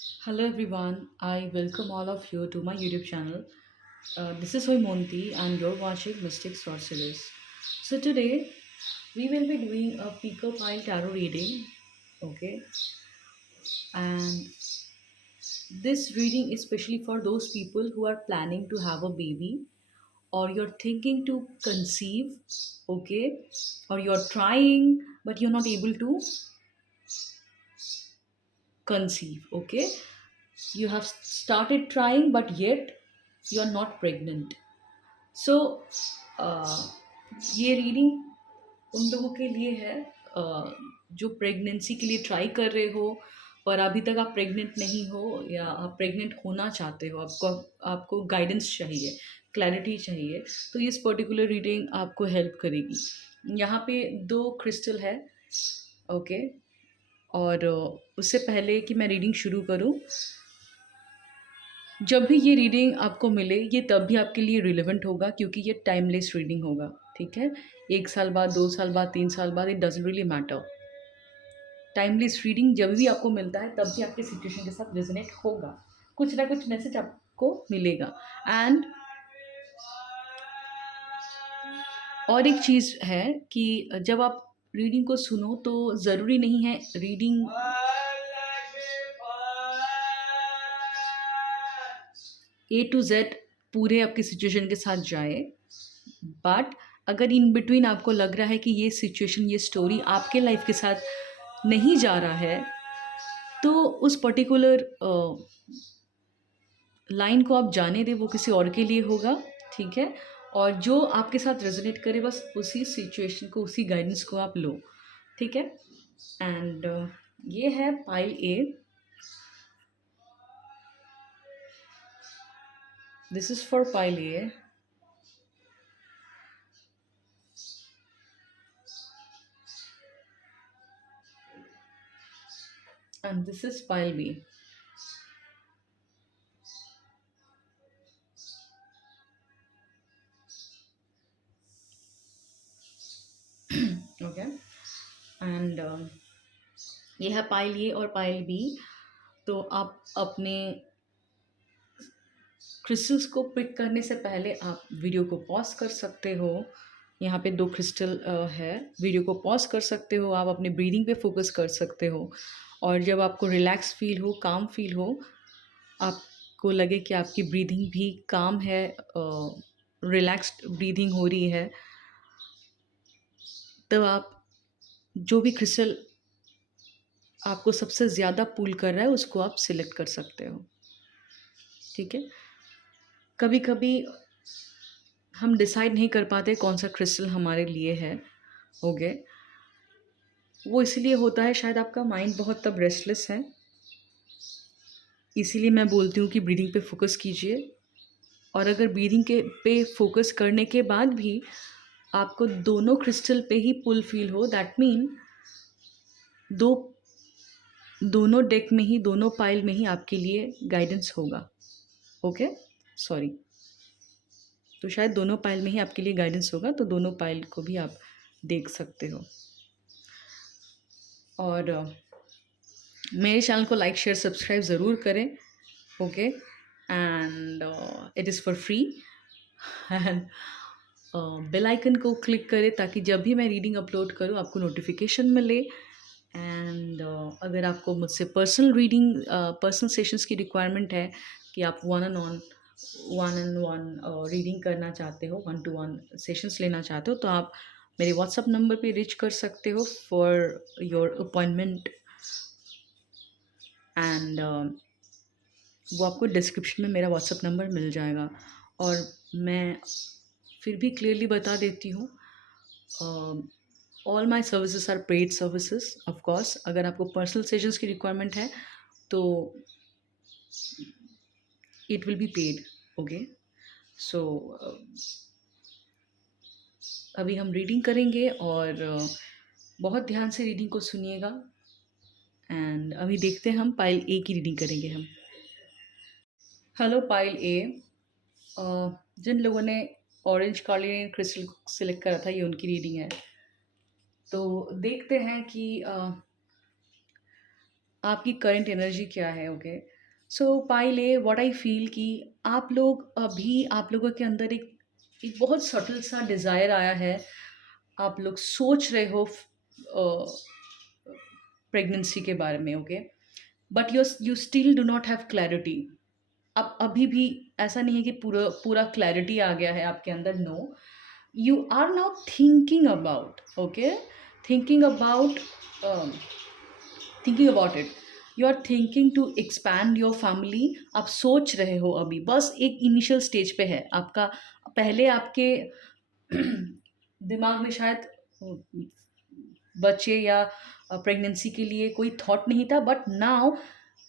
Hello everyone, I welcome all of you to my YouTube channel. This is Monti and you're watching Mystic Sorceress. So today we will be doing a Pico Pile Tarot reading, okay? And this reading is especially for those people who are planning to have a baby or you're thinking to conceive, okay? Or you're trying but you're not able to conceive, okay? You have started trying but yet you're not pregnant. सो ये reading उन लोगों के लिए है जो pregnancy के लिए try कर रहे हो पर अभी तक आप प्रेग्नेंट नहीं हो या आप प्रेग्नेंट होना चाहते हो, आपको आपको गाइडेंस चाहिए, क्लैरिटी चाहिए, तो इस पर्टिकुलर रीडिंग आपको हेल्प करेगी। यहाँ पे 2 क्रिस्टल है, ओके। और उससे पहले कि मैं रीडिंग शुरू करूँ, जब भी ये रीडिंग आपको मिले ये तब भी आपके लिए रिलेवेंट होगा क्योंकि ये टाइमलेस रीडिंग होगा, ठीक है? 1 साल बाद, 2 साल बाद, 3 साल बाद, it doesn't really matter. Timeless reading जब भी आपको मिलता है तब भी आपके सिचुएशन के साथ रेज़ोनेट होगा। कुछ ना कुछ मैसेज आपको मिलेगा। एंड और एक चीज़ है कि जब आप रीडिंग को सुनो तो ज़रूरी नहीं है रीडिंग ए टू जेड पूरे आपकी सिचुएशन के साथ जाए, बट अगर इन बिटवीन आपको लग रहा है कि ये सिचुएशन, ये स्टोरी आपके लाइफ के साथ नहीं जा रहा है, तो उस पर्टिकुलर लाइन को आप जाने दें, वो किसी और के लिए होगा, ठीक है? और जो आपके साथ रेजोनेट करे बस उसी सिचुएशन को, उसी गाइडेंस को आप लो, ठीक है? एंड ये है pile A. This is for pile A. And this is pile B. Okay. And ये है पाइल ए और पाइल बी। तो आप अपने क्रिस्टल्स को पिक करने से पहले आप वीडियो को पॉज कर सकते हो। यहाँ पे 2 क्रिस्टल है, वीडियो को पॉज कर सकते हो, आप अपने ब्रीदिंग पे फोकस कर सकते हो। और जब आपको रिलैक्स फील हो, काम फील हो, आपको लगे कि आपकी ब्रीदिंग भी काम है, रिलैक्स्ड ब्रीदिंग हो रही है, तब आप जो भी क्रिस्टल आपको सबसे ज़्यादा पुल कर रहा है उसको आप सिलेक्ट कर सकते हो, ठीक है? कभी कभी हम डिसाइड नहीं कर पाते कौन सा क्रिस्टल हमारे लिए है, ओके? वो इसीलिए होता है शायद आपका माइंड बहुत तब रेस्टलेस है, इसीलिए मैं बोलती हूँ कि ब्रीदिंग पे फोकस कीजिए। और अगर ब्रीदिंग के पे फोकस करने के बाद भी आपको दोनों क्रिस्टल पे ही पुल फील हो, दैट मीन दो दोनों डेक में ही, दोनों पाइल में ही आपके लिए गाइडेंस होगा, ओके? सॉरी, तो शायद दोनों पाइल में ही आपके लिए गाइडेंस होगा, तो दोनों पाइल को भी आप देख सकते हो। और मेरे चैनल को लाइक, शेयर, सब्सक्राइब ज़रूर करें, okay? And it is for free. And bell icon को क्लिक करें ताकि जब भी मैं रीडिंग अपलोड करूँ आपको नोटिफिकेशन मिले। एंड अगर आपको मुझसे पर्सनल सेशंस की रिक्वायरमेंट है कि आप वन एंड वन रीडिंग करना चाहते हो, 1-to-1 सेशंस लेना चाहते हो, तो आप मेरे व्हाट्सअप नंबर पे रीच कर सकते हो फॉर योर अपॉइंटमेंट। एंड वो आपको डिस्क्रिप्शन में मेरा व्हाट्सअप नंबर मिल जाएगा। और मैं फिर भी क्लियरली बता देती हूँ, all my services are paid services. Of course अगर आपको पर्सनल सेशंस की रिक्वायरमेंट है तो it will be paid, okay? So अभी हम रीडिंग करेंगे और बहुत ध्यान से रीडिंग को सुनिएगा। एंड अभी देखते हैं, हम पाइल ए की रीडिंग करेंगे हम। हेलो पाइल ए। जिन लोगों ने ऑरेंज कार्लियन क्रिस्टल सिलेक्ट करा था, ये उनकी रीडिंग है। तो देखते हैं कि आपकी करंट एनर्जी क्या है, okay. So pile A what I feel कि आप लोगों के अंदर एक बहुत सटल सा डिज़ायर आया है। आप लोग सोच रहे हो प्रेगनेंसी के बारे में, okay, but you still do not have clarity. अब अभी भी ऐसा नहीं है कि पूरा पूरा क्लैरिटी आ गया है आपके अंदर, no, you are now thinking about, okay, thinking about thinking about it, you are thinking to expand your family। आप सोच रहे हो, अभी बस एक इनिशियल स्टेज पे है आपका। पहले आपके दिमाग में शायद बच्चे या प्रेगनेंसी के लिए कोई थॉट नहीं था, बट नाउ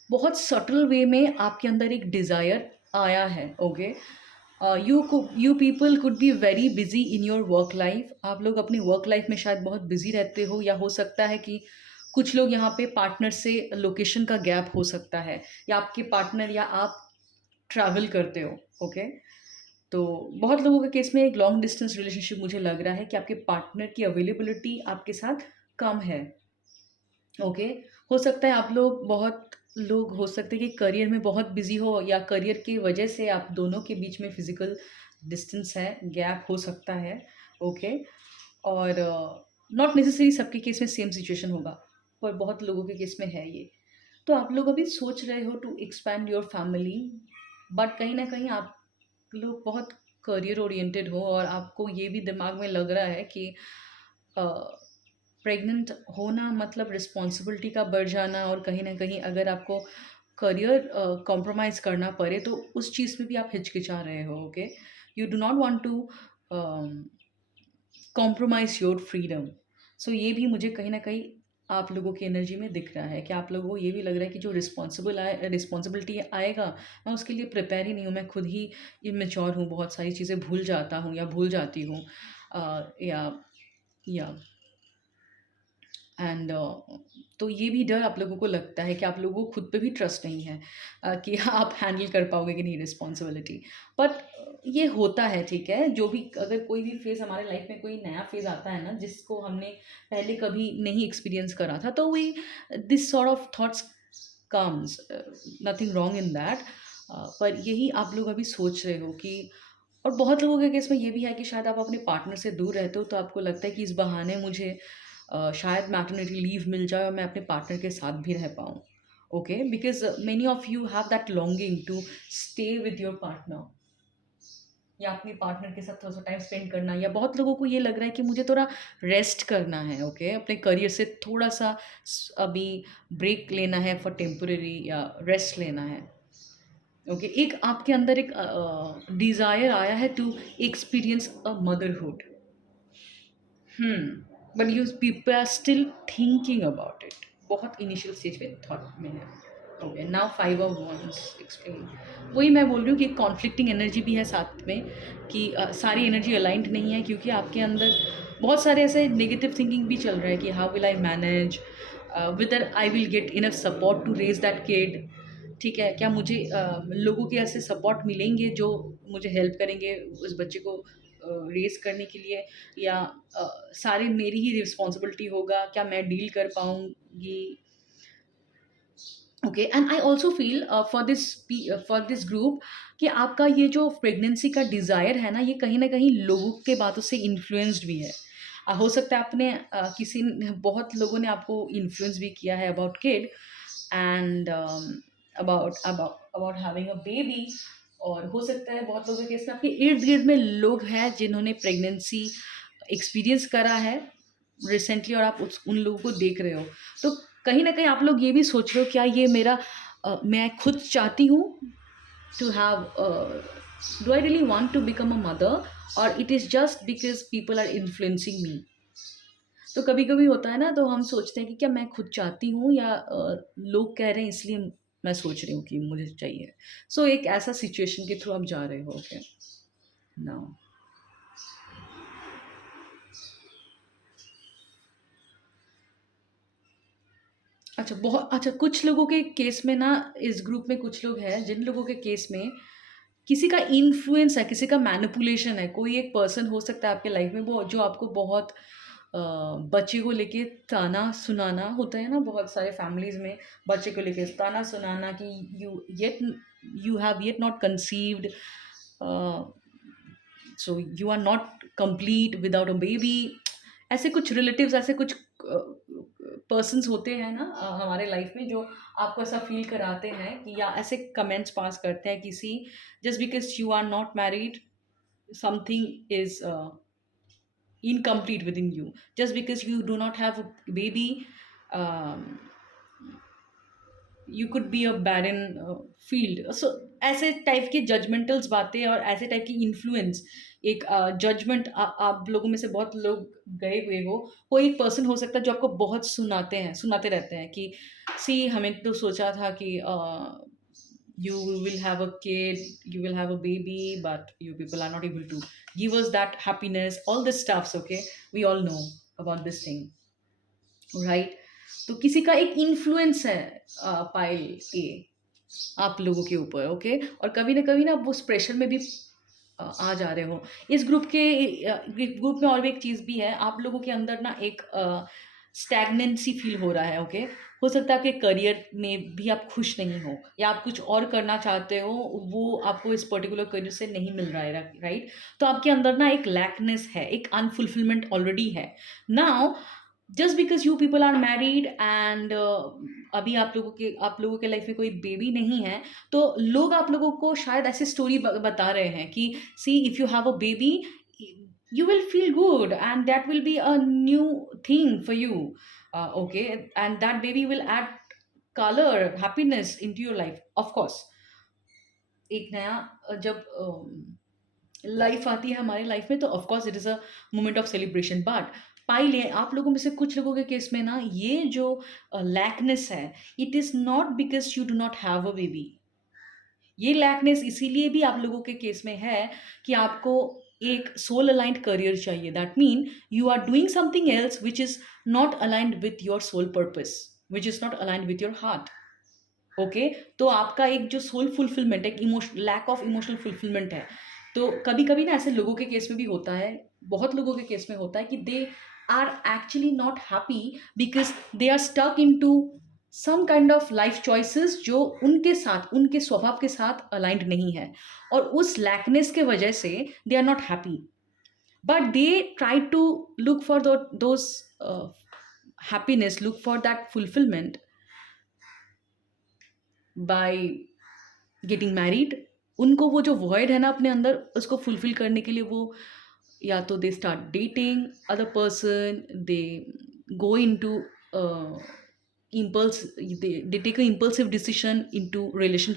बहुत सटल वे में आपके अंदर एक डिज़ायर आया है, okay. You people could be very busy in your work life. आप लोग अपनी वर्क लाइफ में शायद बहुत बिजी रहते हो, या हो सकता है कि कुछ लोग यहाँ पे पार्टनर से लोकेशन का गैप हो सकता है, या आपके पार्टनर या आप ट्रैवल करते हो, ओके। तो बहुत लोगों के केस में एक लॉन्ग डिस्टेंस रिलेशनशिप मुझे लग रहा है कि आपके पार्टनर की अवेलेबिलिटी आपके साथ कम है, ओके। हो सकता है आप लोग बहुत लोग हो सकते हैं कि करियर में बहुत बिजी हो, या करियर की वजह से आप दोनों के बीच में फिजिकल डिस्टेंस है, गैप हो सकता है, ओके। और नॉट नेसेसरी सबके केस में सेम सिचुएशन होगा, पर बहुत लोगों के केस में है ये। तो आप लोग अभी सोच रहे हो to expand your family, but कहीं ना कहीं आप लोग बहुत करियर ओरिएंटेड हो, और आपको ये भी दिमाग में लग रहा है कि प्रेग्नेंट होना मतलब रिस्पॉन्सिबिलिटी का बढ़ जाना, और कहीं ना कहीं अगर आपको करियर कॉम्प्रोमाइज़ करना पड़े तो उस चीज़ में भी आप हिचकिचा रहे हो, okay. You do not want to compromise your freedom. So ये भी मुझे कहीं ना कहीं आप लोगों की एनर्जी में दिख रहा है कि आप लोगों को ये भी लग रहा है कि जो रिस्पॉन्सिबिलिटी आएगा, मैं उसके लिए प्रिपेयर ही नहीं हूँ, मैं खुद ही इमेच्योर हूँ, बहुत सारी चीज़ें भूल जाता हूँ या भूल जाती हूँ, या एंड तो ये भी डर आप लोगों को लगता है कि आप लोगों को खुद पे भी ट्रस्ट नहीं है, कि आप हैंडल कर पाओगे कि नहीं रिस्पॉन्सिबिलिटी। बट ये होता है, ठीक है। जो भी अगर कोई भी फेज़ हमारे लाइफ में कोई नया फेज़ आता है ना, जिसको हमने पहले कभी नहीं एक्सपीरियंस करा था, तो we this sort of thoughts comes, nothing wrong in that. पर यही आप लोग अभी सोच रहे हो कि, और बहुत लोगों के केस में ये भी है कि शायद आप अपने पार्टनर से दूर रहते हो, तो आपको लगता है कि इस बहाने मुझे शायद मैटरनिटी लीव मिल जाए और मैं अपने पार्टनर के साथ भी रह पाऊँ, okay. Because many of you have that longing to stay with your partner, या अपने पार्टनर के साथ थोड़ा सा टाइम स्पेंड करना, या बहुत लोगों को ये लग रहा है कि मुझे थोड़ा रेस्ट करना है, ओके, अपने करियर से थोड़ा सा अभी ब्रेक लेना है फॉर टेम्पोरेरी, या रेस्ट लेना है, ओके। एक आपके अंदर एक डिज़ायर आया है to experience a motherhood, but you people are still thinking about it, बहुत इनिशियल स्टेज पे थॉट में है, okay. Now 5 of Wands explain. वही मैं बोल रही हूँ कि कॉन्फ्लिक्टिंग एनर्जी भी है साथ में, कि सारी एनर्जी अलाइंड नहीं है, क्योंकि आपके अंदर बहुत सारे ऐसे नेगेटिव थिंकिंग भी चल रहा है कि how will I manage, whether I will get enough support to raise that kid, ठीक है, क्या मुझे लोगों के ऐसे सपोर्ट मिलेंगे जो मुझे हेल्प करेंगे उस बच्चे को रेज़ करने के लिए, या सारे मेरी ही रिस्पॉन्सिबिलिटी होगा, क्या मैं डील कर पाऊँगी, okay. And I also feel for this group कि आपका ये जो प्रेगनेंसी का डिज़ायर है ना, ये कहीं ना कहीं लोगों के बातों से इन्फ्लुएंस्ड भी है। हो सकता है आपने बहुत लोगों ने आपको इन्फ्लुएंस भी किया है about kid, and about having a baby. और हो सकता है बहुत लोगों के केस में आपके इर्द गिर्द में लोग हैं जिन्होंने प्रेगनेंसी एक्सपीरियंस करा है रिसेंटली, और आप उन लोगों को देख रहे हो। तो कहीं ना कहीं आप लोग ये भी सोच रहे हो, क्या ये मेरा मैं खुद चाहती हूँ to have, do I really want to become a mother, और it is just because people are influencing me. तो कभी कभी होता है ना, तो हम सोचते हैं कि क्या मैं खुद चाहती हूँ, या लोग कह रहे हैं इसलिए मैं सोच रही हूँ कि मुझे चाहिए। सो एक ऐसा सिचुएशन के थ्रू आप जा रहे हो, ओके। नाउ अच्छा, कुछ लोगों के केस में ना, इस ग्रुप में कुछ लोग हैं जिन लोगों के केस में किसी का इन्फ्लुएंस है, किसी का मैनिपुलेशन है। कोई एक पर्सन हो सकता है आपके लाइफ में, वो जो आपको बहुत बच्चे को लेके ताना सुनाना होता है ना बहुत सारे फैमिलीज में, बच्चे को लेके ताना सुनाना कि you have yet not conceived, so you are not complete without a baby. ऐसे कुछ रिलेटिव्स, ऐसे कुछ पर्सन्स होते हैं ना हमारे लाइफ में, जो आपको ऐसा फील कराते हैं कि, या ऐसे कमेंट्स पास करते हैं किसी, just because you are not married something is incomplete within you, just because you do not have a baby, um, you could be a barren field. So ऐसे टाइप के जजमेंटल्स बातें और ऐसे टाइप की influence, एक जजमेंट, आप लोगों में से बहुत लोग गए हुए हो, कोई एक पर्सन हो सकता है जो आपको बहुत सुनाते रहते हैं कि सी हमें तो सोचा था कि you will have a kid, you will have a baby, but you people are not able to give us that happiness, all this stuffs, okay, we all know about this thing, right? तो किसी का एक influence है pile ए आप लोगों के ऊपर, okay, और कभी ना कभी ना वो उस प्रेशर में भी आ जा रहे हो। इस ग्रुप में और भी एक चीज़ भी है, आप लोगों के अंदर ना एक स्टैग्नेंसी फील हो रहा है, ओके। हो सकता है कि करियर में भी आप खुश नहीं हो, या आप कुछ और करना चाहते हो, वो आपको इस पर्टिकुलर करियर से नहीं मिल रहा है, राइट? तो आपके अंदर ना एक लैकनेस है, एक अनफुलफिलमेंट ऑलरेडी है। Now just because you people are married and अभी आप लोगों के लाइफ में कोई बेबी नहीं है, तो लोग आप लोगों को शायद ऐसी स्टोरी बता रहे हैं कि see if you have a baby you will feel good and that will be a new thing for you, okay, and that baby will add color, happiness into your life, of course। एक नया जब life आती है हमारी life में, तो of course it is a moment of celebration, but पाइले आप लोगों में से कुछ लोगों के केस में ना ये जो लैकनेस है, it is not because you do not have a baby. ये लैकनेस इसीलिए भी आप लोगों के केस में है कि आपको एक सोल अलाइंड करियर चाहिए, that mean you are doing something else which is not aligned with your soul purpose, which is not aligned with your heart, okay. तो आपका एक जो सोल फुलफिलमेंट है, लैक ऑफ इमोशनल फुलफिलमेंट है। तो कभी कभी ना ऐसे लोगों के केस में भी होता है, बहुत लोगों के केस में होता है कि they are actually not happy because they are stuck into some kind of life choices जो उनके साथ, उनके स्वभाव के साथ अलाइंड नहीं है, और उस लैकनेस के वजह से they are not happy, but they try to look for those happiness, look for that fulfillment by getting married. उनको वो जो वॉइड है ना अपने अंदर, उसको फुलफिल करने के लिए वो या तो they start dating other person, they go into impulse, they take an impulsive decision into relation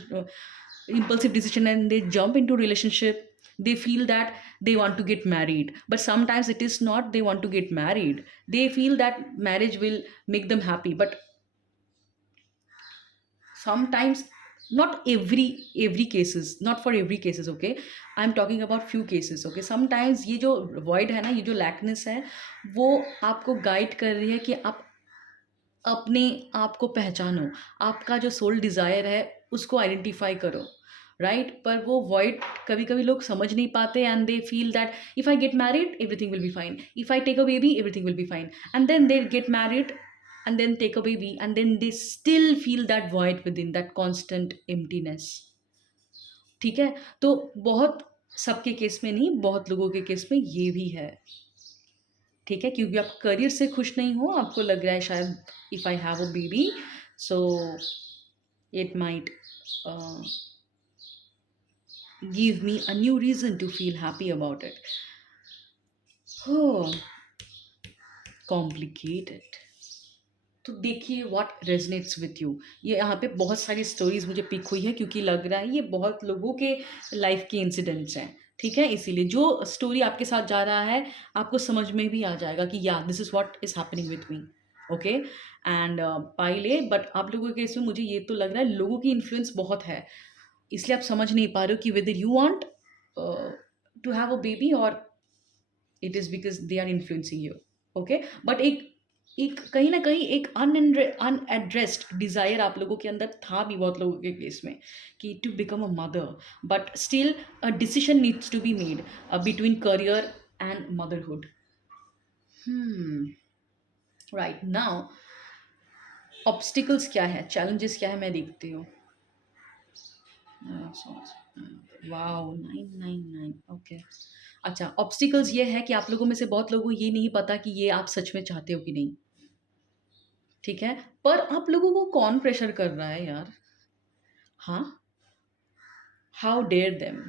impulsive decision and they jump into relationship. They feel that they want to get married, but sometimes it is not they want to get married, they feel that marriage will make them happy, but sometimes not every cases, not for every cases, okay, I'm talking about few cases, okay। sometimes ये जो void है ना, ये जो lackness है, वो आपको guide कर रही है कि आप अपने आप को पहचानो, आपका जो सोल डिज़ायर है उसको आइडेंटिफाई करो, राइट? पर वो वॉइड कभी कभी लोग समझ नहीं पाते and they feel that if I get married everything will be fine, if I take a baby everything will be fine, and then they get married and then take a baby and then they still feel that void within, that constant emptiness, ठीक है? तो बहुत सबके case में नहीं, बहुत लोगों के केस में ये भी है, ठीक है? क्योंकि आप करियर से खुश नहीं हो, आपको लग रहा है शायद if I have a baby so it might give me a new reason to feel happy about it. Oh, complicated। तो देखिए व्हाट रेजनेट्स विथ यू, ये यहाँ पे बहुत सारी स्टोरीज मुझे पिक हुई है क्योंकि लग रहा है ये बहुत लोगों के लाइफ के इंसिडेंट्स हैं, ठीक है? इसीलिए जो स्टोरी आपके साथ जा रहा है आपको समझ में भी आ जाएगा कि या this is what is happening with me, okay. And पाइले, बट आप लोगों के इसमें मुझे ये तो लग रहा है लोगों की इन्फ्लुएंस बहुत है, इसलिए आप समझ नहीं पा रहे हो कि whether you want to have a baby और it is because they are influencing you, okay. But एक एक कहीं ना कहीं एक अनएड्रेस्ड डिज़ायर आप लोगों के अंदर था भी, बहुत लोगों के केस में, कि to become a mother, but still a decision needs to be made between career and motherhood. Right now obstacles क्या है, चैलेंजेस क्या है, मैं देखती हूँ। Wow 999 okay. अच्छा, ऑब्स्टिकल्स ये है कि आप लोगों में से बहुत लोगों को ये नहीं पता कि ये आप सच में चाहते हो कि नहीं। ठीक है, पर आप लोगों को कौन प्रेशर कर रहा है यार? हाँ, हाउ डेयर देम।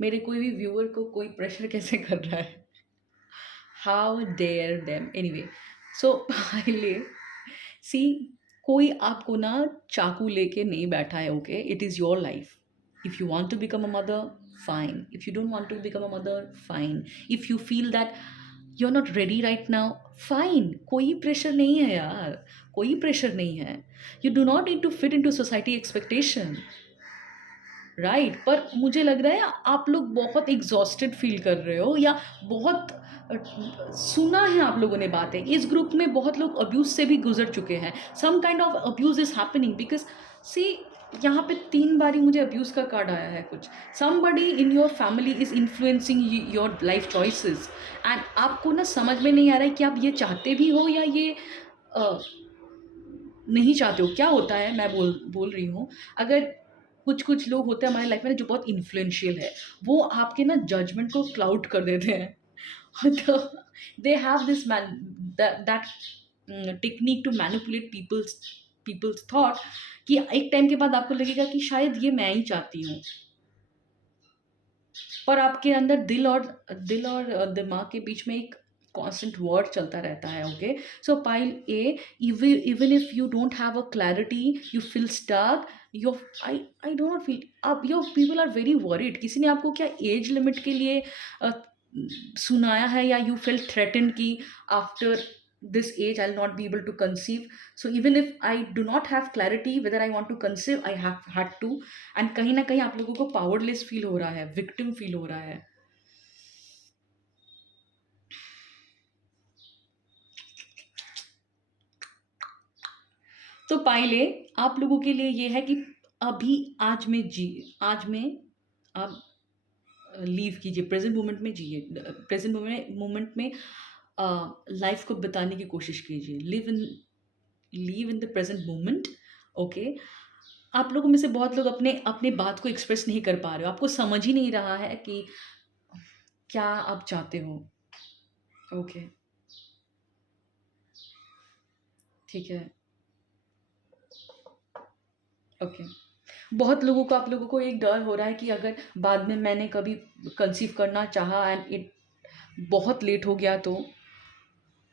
मेरे कोई भी व्यूअर को कोई प्रेशर कैसे कर रहा है? How dare them. Anyway, so पहले सी, कोई आपको ना चाकू लेके नहीं बैठा है। Okay, it is your life. If you want to become a mother, fine. If you don't want to become a mother, fine. If you feel that you are not ready right now, fine. कोई pressure नहीं है यार, कोई pressure नहीं है। You do not need to fit into society expectation, right. पर मुझे लग रहा है आप लोग बहुत एग्जॉस्टेड फील कर रहे हो, या बहुत सुना है आप लोगों ने बातें। इस ग्रुप में बहुत लोग अब्यूज से भी गुजर चुके हैं। Some kind of abuse is happening because see, यहाँ पे 3 बारी मुझे अब्यूज का कार्ड आया है कुछ। Somebody in your family is influencing your life choices, and आपको ना समझ में नहीं आ रहा है कि आप ये चाहते भी हो या ये अ, नहीं चाहते हो। क्या होता है, मैं बोल बोल रही हूँ, अगर कुछ कुछ लोग होते हैं हमारी लाइफ में जो बहुत इन्फ्लुएंशियल है, वो आपके ना जजमेंट को क्लाउड कर देते हैं। तो they have this man that technique to manipulate people's thought, कि एक टाइम के बाद आपको लगेगा कि शायद ये मैं ही चाहती हूँ, पर आपके अंदर दिल और दिमाग के बीच में एक कांस्टेंट वॉर चलता रहता है। Okay, so pile A, even if you don't have a clarity, you feel stuck, your I don't feel, अब your people are very worried. किसी ने आपको क्या एज लिमिट के लिए अ, सुनाया है, या यू फील थ्रेटन कि after this age I'll not be able to conceive, so even if I do not have clarity whether I want to conceive, I have had to। And कहीं ना कहीं आप लोगों को पावरलेस फील हो रहा है, विक्टिम फील हो रहा है। तो पहले आप लोगों के लिए ये है कि अभी आज में आप लीव कीजिए, प्रेजेंट मोमेंट में जिए, प्रेजेंट मोमेंट में लाइफ को बिताने की कोशिश कीजिए। Live in the present moment. Okay, आप लोगों में से बहुत लोग अपने अपने बात को एक्सप्रेस नहीं कर पा रहे हो, आपको समझ ही नहीं रहा है कि क्या आप चाहते हो। ओके, ठीक है। ओके, बहुत लोगों को, आप लोगों को एक डर हो रहा है कि अगर बाद में मैंने कभी कंसीव करना चाहा एंड इट बहुत लेट हो गया,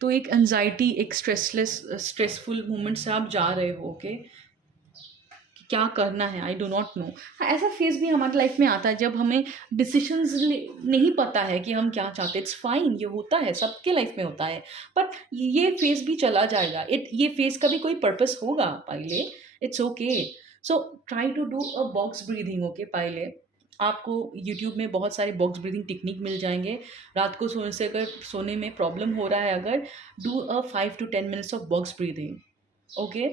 तो एक एंजाइटी, एक स्ट्रेसफुल मोमेंट से आप जा रहे हो। ओके, कि क्या करना है, आई डो नॉट नो। हाँ, ऐसा फेज भी हमारी लाइफ में आता है जब हमें डिसीशंस नहीं पता है कि हम क्या चाहते हैं। इट्स फाइन, ये होता है, सबके लाइफ में होता है। पर ये फेज भी चला जाएगा, ये फेज का भी कोई पर्पस होगा पहले। It's okay. So try to do a box breathing. Okay, पहले आपको यूट्यूब में बहुत सारे बॉक्स ब्रीदिंग टेक्निक मिल जाएंगे। रात को सोने से, अगर सोने में प्रॉब्लम हो रहा है, अगर do a 5 to 10 minutes of box breathing. Okay,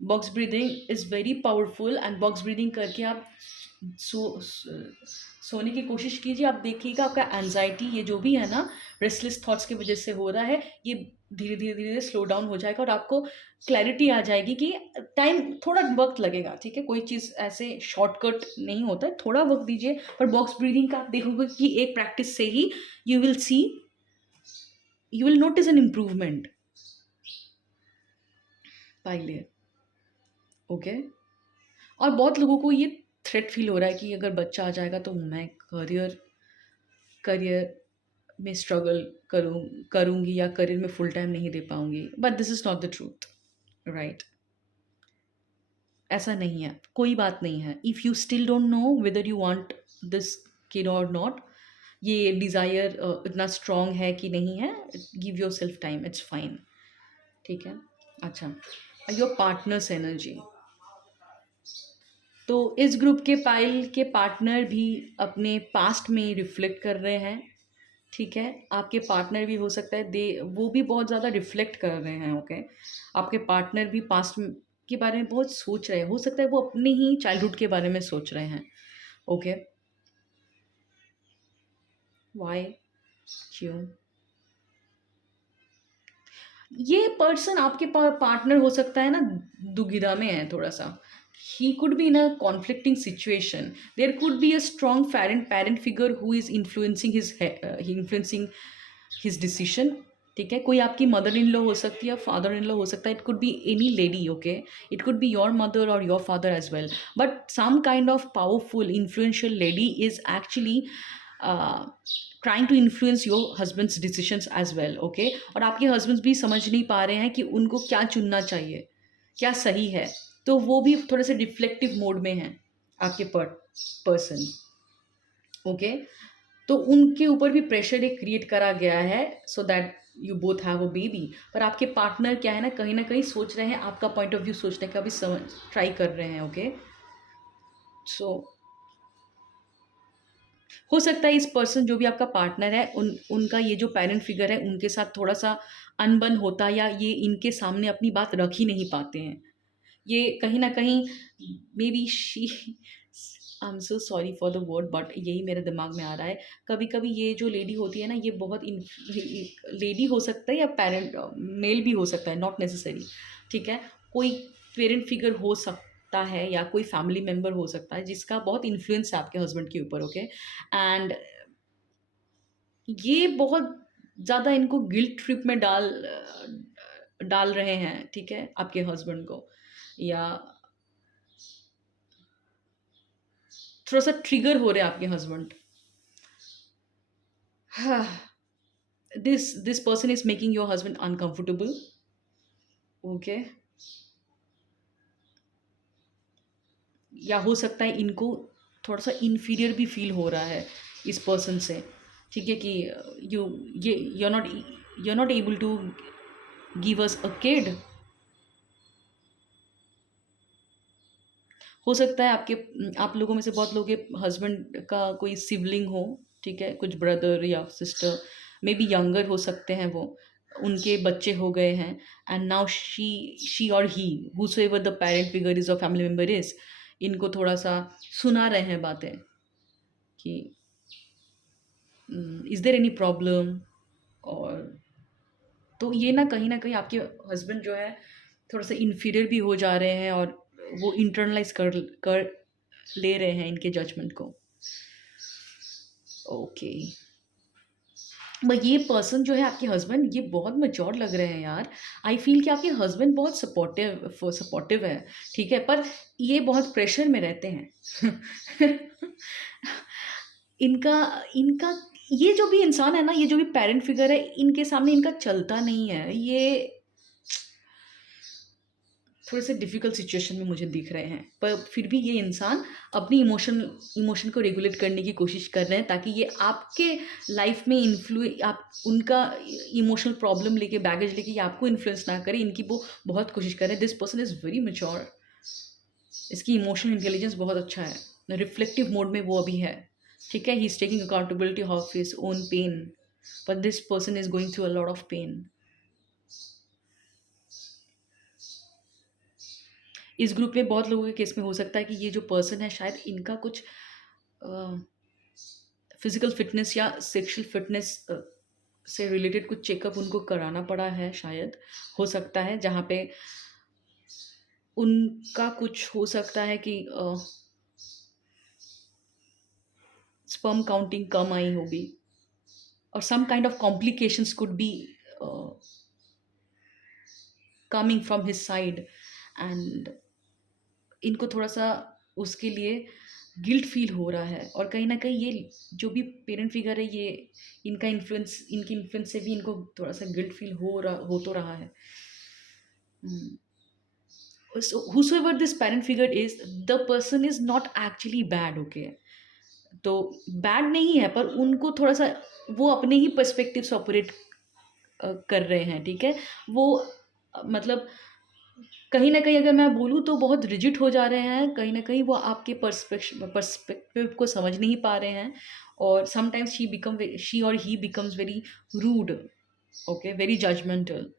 box breathing is very powerful, and box breathing करके आप सोने की कोशिश कीजिए। आप देखिएगा आपका एनजाइटी, ये जो भी है ना, रेस्टलेस थॉट्स की वजह से हो रहा है, ये धीरे धीरे धीरे स्लो डाउन हो जाएगा, और आपको क्लैरिटी आ जाएगी। कि टाइम, थोड़ा वक्त लगेगा, ठीक है, कोई चीज़ ऐसे शॉर्टकट नहीं होता है, थोड़ा वक्त दीजिए। पर बॉक्स ब्रीदिंग का आप देखोगे कि एक प्रैक्टिस से ही you will see, you will notice an improvement पहले। ओके, और बहुत लोगों को ये थ्रेट फील हो रहा है कि अगर बच्चा आ जाएगा तो मैं करियर में स्ट्रगल करूँगी, या करियर में फुल टाइम नहीं दे पाऊँगी। But this is not the truth, right. ऐसा नहीं है, कोई बात नहीं है। If you still don't know whether you want this kid और नॉट, ये डिज़ायर इतना स्ट्रॉन्ग है कि नहीं है, give your self time, it's fine. ठीक है। अच्छा, योर पार्टनर्स एनर्जी। तो इस ग्रुप के पाइल के पार्टनर भी अपने पास्ट में रिफ्लेक्ट कर रहे हैं। ठीक है, आपके पार्टनर भी हो सकता है वो भी बहुत ज़्यादा रिफ्लेक्ट कर रहे हैं। ओके, आपके पार्टनर भी पास्ट के बारे में बहुत सोच रहे हैं, हो सकता है वो अपने ही चाइल्डहुड के बारे में सोच रहे हैं। Okay, why? क्यों? ये पर्सन आपके पार्टनर हो सकता है ना, दुविधा में है थोड़ा सा। He could be in a conflicting situation, there could be a strong parent figure who is influencing his decision. ठीक है, कोई आपकी मदर इन लॉ हो सकती है, फादर इन लॉ हो सकता है, it could be any lady, okay, it could be your mother और your father as well, but some kind of powerful influential lady is actually trying to influence your husband's decisions as well, okay. और आपके husbands भी समझ नहीं पा रहे हैं कि उनको क्या चुनना चाहिए, क्या सही है, तो वो भी थोड़े से रिफ्लेक्टिव मोड में हैं आपके पर्सन, ओके। तो उनके ऊपर भी प्रेशर एक क्रिएट करा गया है सो that you both have a baby. पर आपके पार्टनर क्या है ना कहीं सोच रहे हैं, आपका पॉइंट ऑफ व्यू सोचने का भी समझ ट्राई कर रहे हैं, ओके। सो हो सकता है इस पर्सन जो भी आपका पार्टनर है, उनका ये जो पेरेंट फिगर है उनके साथ थोड़ा सा अनबन होता है, या ये इनके सामने अपनी बात रख ही नहीं पाते हैं। ये कहीं ना कहीं may be she, I am so sorry for the word but यही मेरे दिमाग में आ रहा है। कभी कभी ये जो लेडी होती है ना, ये बहुत लेडी हो सकता है या पेरेंट मेल भी हो सकता है, नॉट नेसेसरी, ठीक है। कोई पेरेंट फिगर हो सकता है या कोई फैमिली मेम्बर हो सकता है जिसका बहुत इन्फ्लुएंस है आपके हस्बैंड के ऊपर, ओके। एंड ये बहुत ज़्यादा इनको गिल्ट ट्रिप में डाल रहे हैं, ठीक है, आपके हस्बैंड को, या थोड़ा सा ट्रिगर हो रहे हैं आपके husband. This person is making your husband uncomfortable, okay. या हो सकता है इनको थोड़ा सा इन्फीरियर भी फील हो रहा है इस पर्सन से, ठीक है, कि यू ये you are not able to give us a kid. हो सकता है आप लोगों में से बहुत लोगों के हस्बैंड का कोई सिबलिंग हो, ठीक है, कुछ ब्रदर या सिस्टर, मे बी यंगर हो सकते हैं वो, उनके बच्चे हो गए हैं, एंड नाउ शी और he whosoever the parent figure is और फैमिली मेम्बर इज, इनको थोड़ा सा सुना रहे हैं बातें कि इज देयर एनी प्रॉब्लम, और तो ये ना कहीं आपके हस्बैंड जो है थोड़ा सा इन्फीरियर भी हो जा रहे हैं, और वो इंटरनलाइज कर ले रहे हैं इनके जजमेंट को, ओके। ये पर्सन जो है आपके हस्बैंड, ये बहुत मैच्योर लग रहे हैं यार। आई फील कि आपके हस्बैंड बहुत सपोर्टिव है, ठीक है, पर ये बहुत प्रेशर में रहते हैं। इनका इनका ये जो भी इंसान है ना, ये जो भी पेरेंट फिगर है, इनके सामने इनका चलता नहीं है, ये थोड़े से डिफ़िकल्ट सिचुएशन में मुझे दिख रहे हैं, पर फिर भी ये इंसान अपनी इमोशन को रेगुलेट करने की कोशिश कर रहे हैं, ताकि ये आपके लाइफ में आप उनका इमोशनल प्रॉब्लम लेके, बैगेज लेके ये आपको इन्फ्लुएंस ना करे, इनकी वो बहुत कोशिश कर रहे हैं। This person is very mature, इसकी इमोशनल इंटेलिजेंस बहुत अच्छा है, रिफ्लेक्टिव मोड में वो अभी है, ठीक है। He is taking accountability of his own pain, but this person is going through a lot of pain. इस ग्रुप में बहुत लोगों के केस में हो सकता है कि ये जो पर्सन है, शायद इनका कुछ फिजिकल फिटनेस या सेक्सुअल फिटनेस से रिलेटेड कुछ चेकअप उनको कराना पड़ा है, शायद हो सकता है, जहाँ पे उनका कुछ हो सकता है कि स्पर्म काउंटिंग कम आई होगी, और some kind of complications could be coming from his side, and इनको थोड़ा सा उसके लिए गिल्ट फील हो रहा है, और कहीं ना कहीं ये जो भी पेरेंट फिगर है, ये इनकी इन्फ्लुएंस से भी इनको थोड़ा सा गिल्ट फील हो तो रहा है। So whosoever this parent figure is, the person is not actually bad, okay। तो बैड नहीं है, पर उनको थोड़ा सा वो अपने ही पर्सपेक्टिव से ऑपरेट कर रहे हैं, ठीक है। वो मतलब कहीं न कहीं अगर मैं बोलूँ तो बहुत रिजिड हो जा रहे हैं, कहीं न कहीं वो आपके पर्सपेक्टिव को समझ नहीं पा रहे हैं, और समटाइम्स शी और he becomes very rude, okay, very judgmental,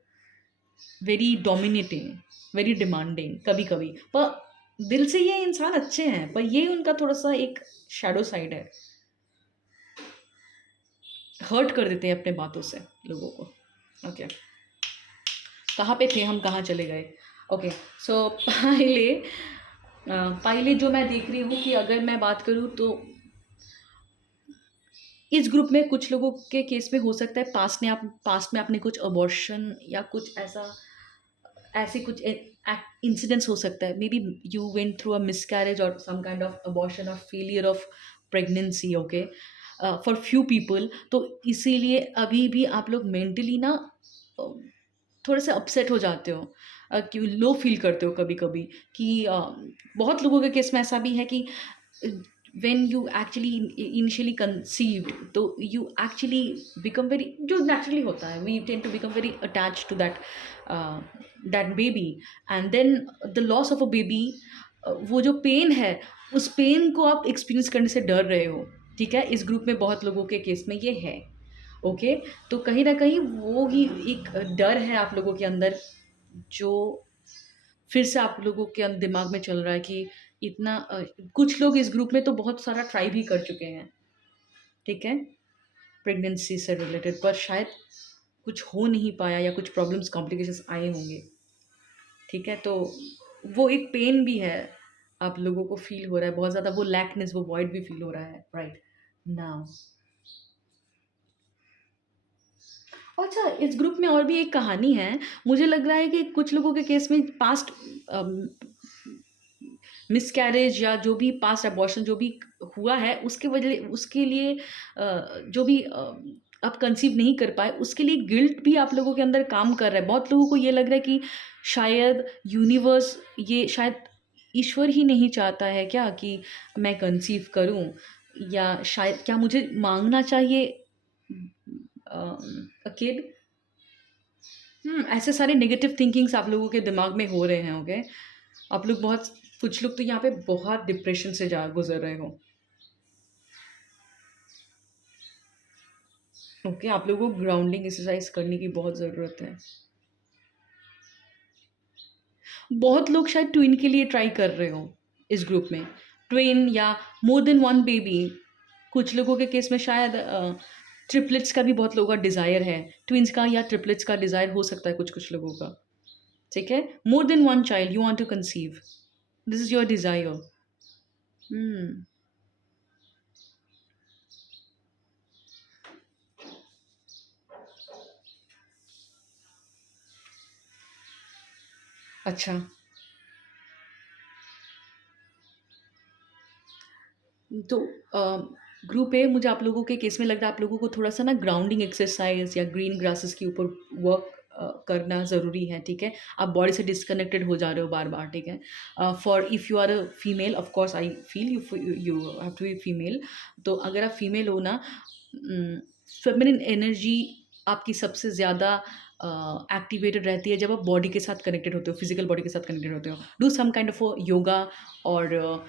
very dominating, very demanding कभी-कभी। पर दिल से ये इंसान अच्छे हैं, पर ये उनका थोड़ा-सा एक शैडो साइड है। हर्ट कर देते हैं अपने बातों से लोगों को। ओके, कहाँ पे थे हम, कहाँ चले गए? ओके, सो पहले जो मैं देख रही हूँ कि अगर मैं बात करूँ तो इस ग्रुप में कुछ लोगों के केस में हो सकता है पास्ट में आपने कुछ अबॉर्शन या कुछ ऐसा ऐसे कुछ इंसिडेंट्स हो सकता है। May be you went through a miscarriage और सम काइंड ऑफ अबॉर्शन और failure of pregnancy. Okay, for few people, तो इसीलिए अभी भी आप लोग मेंटली ना थोड़े से अपसेट हो जाते हो, कि लो फील करते हो कभी कभी, कि बहुत लोगों के केस में ऐसा भी है कि when you actually initially conceived, तो you actually become very, जो naturally होता है, we tend to become very attached to uh, that baby, and then the loss of a baby, वो जो पेन है, उस पेन को आप एक्सपीरियंस करने से डर रहे हो। ठीक है, इस ग्रुप में बहुत लोगों के केस में ये है। ओके, तो कहीं ना कहीं वो ही एक डर है आप लोगों के अंदर, जो फिर से आप लोगों के दिमाग में चल रहा है कि इतना कुछ लोग इस ग्रुप में तो बहुत सारा ट्राई भी कर चुके हैं, ठीक है, प्रेगनेंसी से रिलेटेड, पर शायद कुछ हो नहीं पाया या कुछ प्रॉब्लम्स कॉम्प्लिकेशंस आए होंगे। ठीक है, तो वो एक पेन भी है, आप लोगों को फील हो रहा है बहुत ज़्यादा, वो लैकनेस, वो वॉइड भी फील हो रहा है राइट नाउ। अच्छा, इस ग्रुप में और भी एक कहानी है। मुझे लग रहा है कि कुछ लोगों के केस में पास्ट मिसकैरेज या जो भी पास्ट अबॉर्शन जो भी हुआ है, उसके वजह उसके लिए जो भी आप कंसीव नहीं कर पाए, उसके लिए गिल्ट भी आप लोगों के अंदर काम कर रहा है। बहुत लोगों को ये लग रहा है कि शायद यूनिवर्स, ये शायद ईश्वर ही नहीं चाहता है क्या कि मैं कंसीव करूं, या शायद क्या मुझे मांगना चाहिए किड। ऐसे सारे नेगेटिव थिंकिंग्स आप लोगों के दिमाग में हो रहे हैं। ओके, आप लोग बहुत, कुछ लोग तो यहाँ पे बहुत डिप्रेशन से जा गुजर रहे हो। ओके, आप लोगों को ग्राउंडिंग एक्सरसाइज करने की बहुत ज़रूरत है। बहुत लोग शायद ट्विन के लिए ट्राई कर रहे हो इस ग्रुप में, ट्विन या मोर देन वन बेबी। कुछ लोगों के केस में शायद ट्रिपलेट्स का भी बहुत लोगों का डिज़ायर है, ट्विन्स का या ट्रिपलेट्स का डिज़ायर हो सकता है कुछ कुछ लोगों का। ठीक है, more than one child you want to conceive, this is your desire. Hmm. अच्छा, तो ग्रुप ए, मुझे आप लोगों के केस में लग रहा है आप लोगों को थोड़ा सा ना ग्राउंडिंग एक्सरसाइज या ग्रीन ग्रासेस के ऊपर वर्क करना ज़रूरी है। ठीक है, आप बॉडी से डिस्कनेक्टेड हो जा रहे हो बार बार। ठीक है, for if you are a female, of course I feel you have to be female. तो अगर आप फीमेल हो ना, फेमिनिन एनर्जी आपकी सबसे ज़्यादा एक्टिवेटेड रहती है जब आप बॉडी के साथ कनेक्टेड होते हो, फिजिकल बॉडी के साथ कनेक्टेड होते हो। Do some kind of yoga और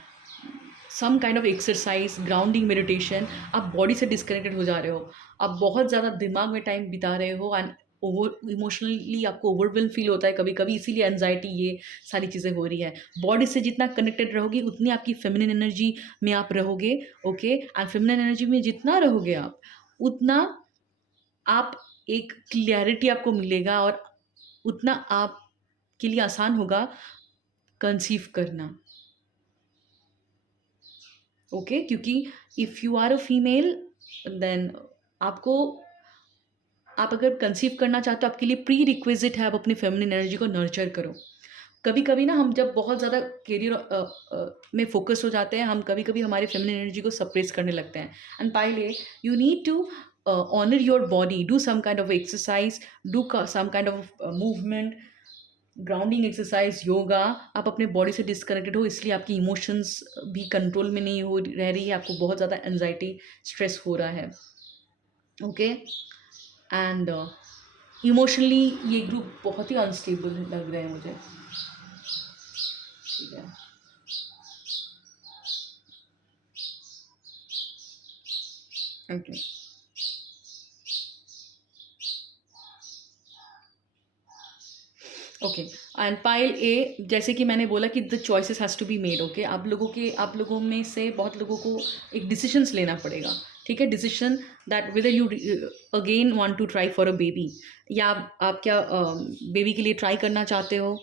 some kind of exercise, grounding meditation. आप बॉडी से डिस्कनेक्टेड हो जा रहे हो, आप बहुत ज़्यादा दिमाग में टाइम बिता रहे हो, एंड ओवर इमोशनली आपको ओवरवेल्म फील होता है कभी कभी, इसीलिए एनजाइटी, ये सारी चीज़ें हो रही है। बॉडी से जितना कनेक्टेड रहोगी उतनी आपकी फेमिनिन एनर्जी में आप रहोगे। ओके, एंड फेमिनिन एनर्जी में जितना रहोगे आप, उतना आप एक क्लियरिटी आपको मिलेगा, और उतना आप के लिए आसान होगा कंसीव करना। ओके, क्योंकि if you are a female, then आपको, आप अगर कंसीव करना चाहते हो, आपके लिए प्री रिक्विजिट है आप अपनी फेमिनिन एनर्जी को नर्चर करो। कभी कभी ना हम जब बहुत ज़्यादा करियर में फोकस हो जाते हैं, हम कभी कभी हमारी फेमिनिन एनर्जी को सप्रेस करने लगते हैं। एंड पहले you need to honour your body, do some kind of exercise, do some kind of movement, grounding exercise, yoga. आप अपने बॉडी से डिस्कनेक्टेड हो, इसलिए आपकी इमोशंस भी कंट्रोल में नहीं हो रह रही है, आपको बहुत ज़्यादा एनजाइटी, स्ट्रेस हो रहा है। ओके, एंड इमोशनली ये ग्रुप बहुत ही अनस्टेबल लग रहे हैं मुझे। ठीक है, okay, okay. And pile A, जैसे कि मैंने बोला कि the choices has to be made. Okay, आप लोगों में से बहुत लोगों को एक डिसीजंस लेना पड़ेगा। ठीक है, decision that whether you again want to try for a baby, या आप क्या बेबी के लिए ट्राई करना चाहते हो,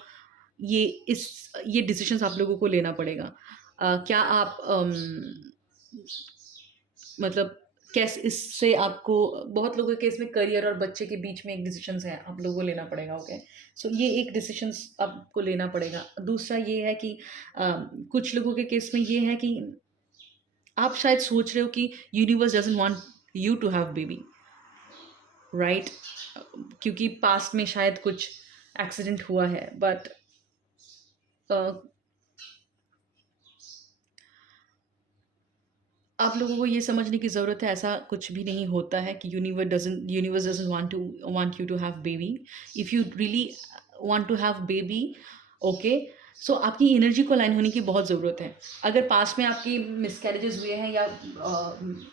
ये इस ये डिसीजंस आप लोगों को लेना पड़ेगा। क्या आप मतलब कैसे इससे आपको, बहुत लोगों के इसमें करियर और बच्चे के बीच में एक डिसीजंस है, आप लोगों को लेना पड़ेगा। ओके, सो ये एक डिसीजंस आपको लेना पड़ेगा। दूसरा ये है कि कुछ लोगों के केस में ये है कि आप शायद सोच रहे हो कि universe doesn't want you to have baby, right? क्योंकि पास्ट में शायद कुछ एक्सीडेंट हुआ है, बट आप लोगों को ये समझने की ज़रूरत है, ऐसा कुछ भी नहीं होता है कि universe doesn't want you to have baby. If you really want to have baby, okay, so आपकी एनर्जी को अलाइन होने की बहुत ज़रूरत है। अगर पास्ट में आपकी मिसकैरेजेस हुए हैं, या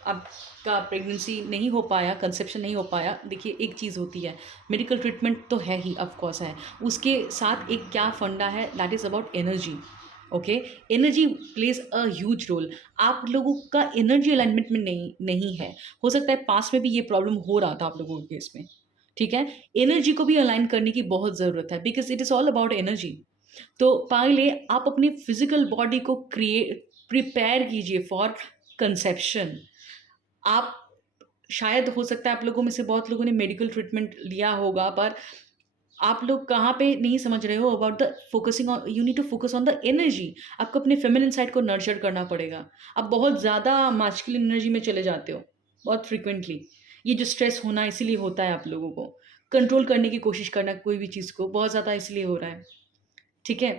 आपका प्रेगनेंसी नहीं हो पाया, कंसेप्शन नहीं हो पाया, देखिए एक चीज़ होती है, मेडिकल ट्रीटमेंट तो है ही, ऑफ कोर्स है, उसके साथ एक क्या फंडा है, that is about energy. Okay, energy plays a huge role. आप लोगों का एनर्जी अलाइनमेंट में नहीं है। हो सकता है पास्ट में भी ये प्रॉब्लम हो रहा था आप लोगों के केस में। ठीक है, एनर्जी को भी अलाइन करने की बहुत ज़रूरत है, because it is all about energy. तो पहले आप अपनी फिजिकल बॉडी को प्रिपेयर कीजिए फॉर कंसेप्शन। आप शायद, हो सकता है आप लोगों में से बहुत लोगों ने मेडिकल ट्रीटमेंट लिया होगा, पर आप लोग कहाँ पे नहीं समझ रहे हो about the focusing on, you need to focus on the energy. आपको अपने फेमिनिन साइड को नर्चर करना पड़ेगा। आप बहुत ज़्यादा मास्कुलिन एनर्जी में चले जाते हो बहुत फ्रिक्वेंटली। ये जो स्ट्रेस होना इसीलिए होता है, आप लोगों को कंट्रोल करने की कोशिश करना कोई भी चीज़ को बहुत ज़्यादा इसलिए हो रहा है। ठीक है,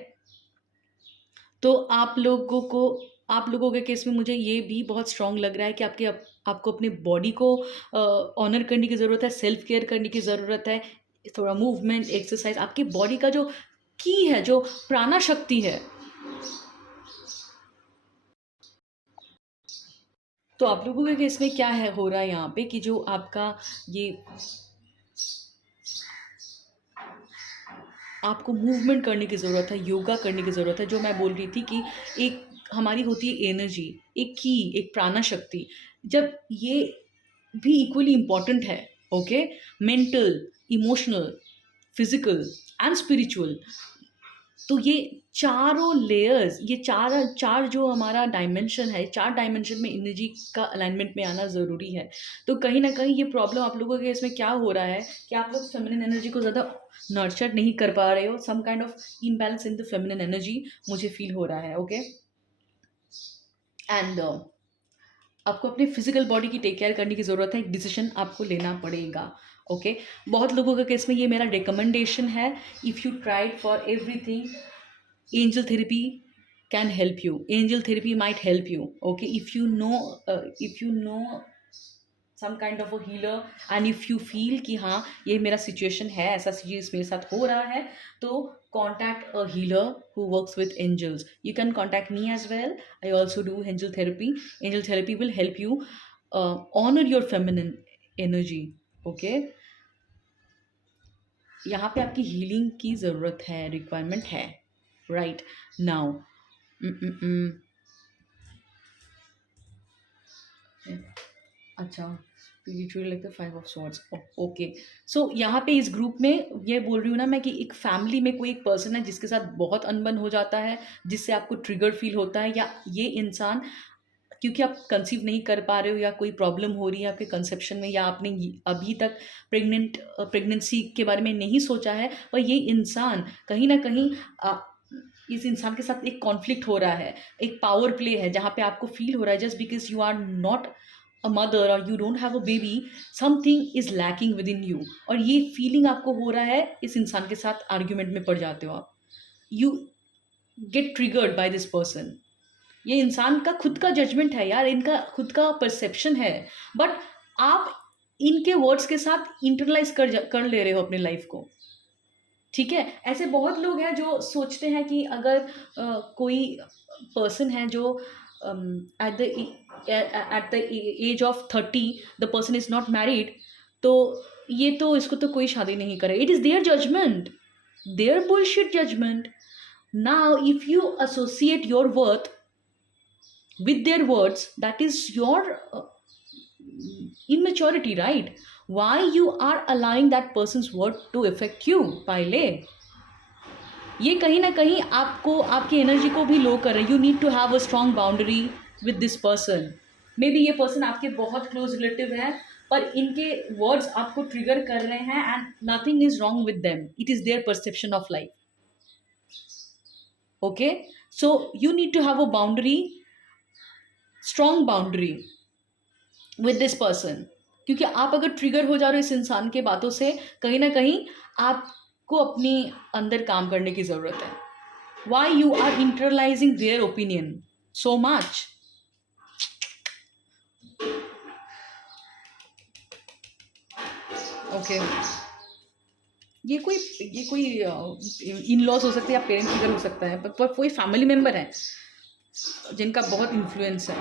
तो आप लोगों के केस में मुझे ये भी बहुत स्ट्रांग लग रहा है कि आपको अपने बॉडी को ऑनर करने की ज़रूरत है, सेल्फ केयर करने की ज़रूरत है। थोड़ा मूवमेंट, एक्सरसाइज, आपकी बॉडी का जो की है, जो प्राणा शक्ति है, तो आप लोगों के केस में क्या है हो रहा है यहाँ पे कि जो आपका ये, आपको मूवमेंट करने की ज़रूरत है, योगा करने की ज़रूरत है। जो मैं बोल रही थी कि एक हमारी होती है एनर्जी, एक की, एक प्राणा शक्ति, जब ये भी इक्वली इम्पॉर्टेंट है। Okay, mental, emotional, physical and spiritual, तो ये चारों लेयर्स, ये चार चार जो हमारा डायमेंशन है, चार डायमेंशन में एनर्जी का अलाइनमेंट में आना ज़रूरी है। तो कहीं ना कहीं ये प्रॉब्लम आप लोगों के इसमें क्या हो रहा है कि आप लोग फेमिनिन एनर्जी को ज़्यादा नर्चर नहीं कर पा रहे हो। Some kind of imbalance in the feminine energy मुझे फील हो रहा है। ओके, एंड आपको अपनी फिजिकल बॉडी की टेक केयर करने की ज़रूरत है, एक डिसीजन आपको लेना पड़ेगा। ओके, बहुत लोगों के केस में ये मेरा रिकमेंडेशन है, if you tried for everything, angel therapy can help you. Angel therapy might help you. Okay, if you know some kind of a healer, and if you feel कि हाँ ये मेरा सिचुएशन है, ऐसा चीज़ मेरे साथ हो रहा है, तो contact a healer who works with angels. You can contact me as well. I also do angel therapy. Angel therapy will help you honor your feminine energy. Okay, यहाँ पे आपकी हीलिंग की ज़रूरत है, रिक्वायरमेंट है। राइट नाउ, अच्छा, spiritual like the 5 of swords. Okay, so यहाँ पे इस ग्रुप में ये बोल रही हूँ ना मैं कि एक फैमिली में कोई एक पर्सन है जिसके साथ बहुत अनबन हो जाता है, जिससे आपको ट्रिगर फील होता है, या ये इंसान, क्योंकि आप कंसीव नहीं कर पा रहे हो, या कोई प्रॉब्लम हो रही है आपके कंसेप्शन में, या आपने अभी तक प्रेगनेंसी के बारे में नहीं सोचा है, और ये इंसान कहीं ना कहीं इस इंसान के साथ एक कॉन्फ्लिक्ट हो रहा है, एक पावर प्ले है, जहाँ पे आपको फील हो रहा है just because you are not a mother और you don't have a baby, something is lacking within you, और ये फीलिंग आपको हो रहा है, इस इंसान के साथ आर्ग्यूमेंट में पड़ जाते हो आप, you get triggered by this person. ये इंसान का खुद का जजमेंट है यार, इनका खुद का परसेप्शन है, बट आप इनके वर्ड्स के साथ इंटरलाइज कर ले रहे हो अपनी लाइफ को। ठीक है, ऐसे बहुत लोग हैं जो सोचते हैं कि अगर कोई पर्सन है जो at the age of 30 the person is not married, तो ये तो इसको तो कोई शादी नहीं करे, it is their judgment. their bullshit judgment. Now, if you associate your worth with their words, that is your immaturity, right? Why you are allowing that person's word to affect you, पायले ये कहीं ना कहीं आपको आपकी energy को भी लो कर रहे हैं. You need to have a strong boundary with this person. Maybe ये पर्सन आपके बहुत क्लोज रिलेटिव है, पर इनके वर्ड्स आपको ट्रिगर कर रहे हैं and nothing is wrong with them. It is their perception of life. Okay, so you need to have a boundary, strong boundary with this person. क्योंकि आप अगर ट्रिगर हो जा रहे हो इस इंसान के बातों से, कहीं ना कहीं आपको अपनी अंदर काम करने की ज़रूरत है. Why you are internalizing their opinion so much. Okay, ये कोई इन लॉज हो सकते हैं या पेरेंट फिगर हो सकता है, पर कोई फैमिली मेम्बर है जिनका बहुत इन्फ्लुएंस है.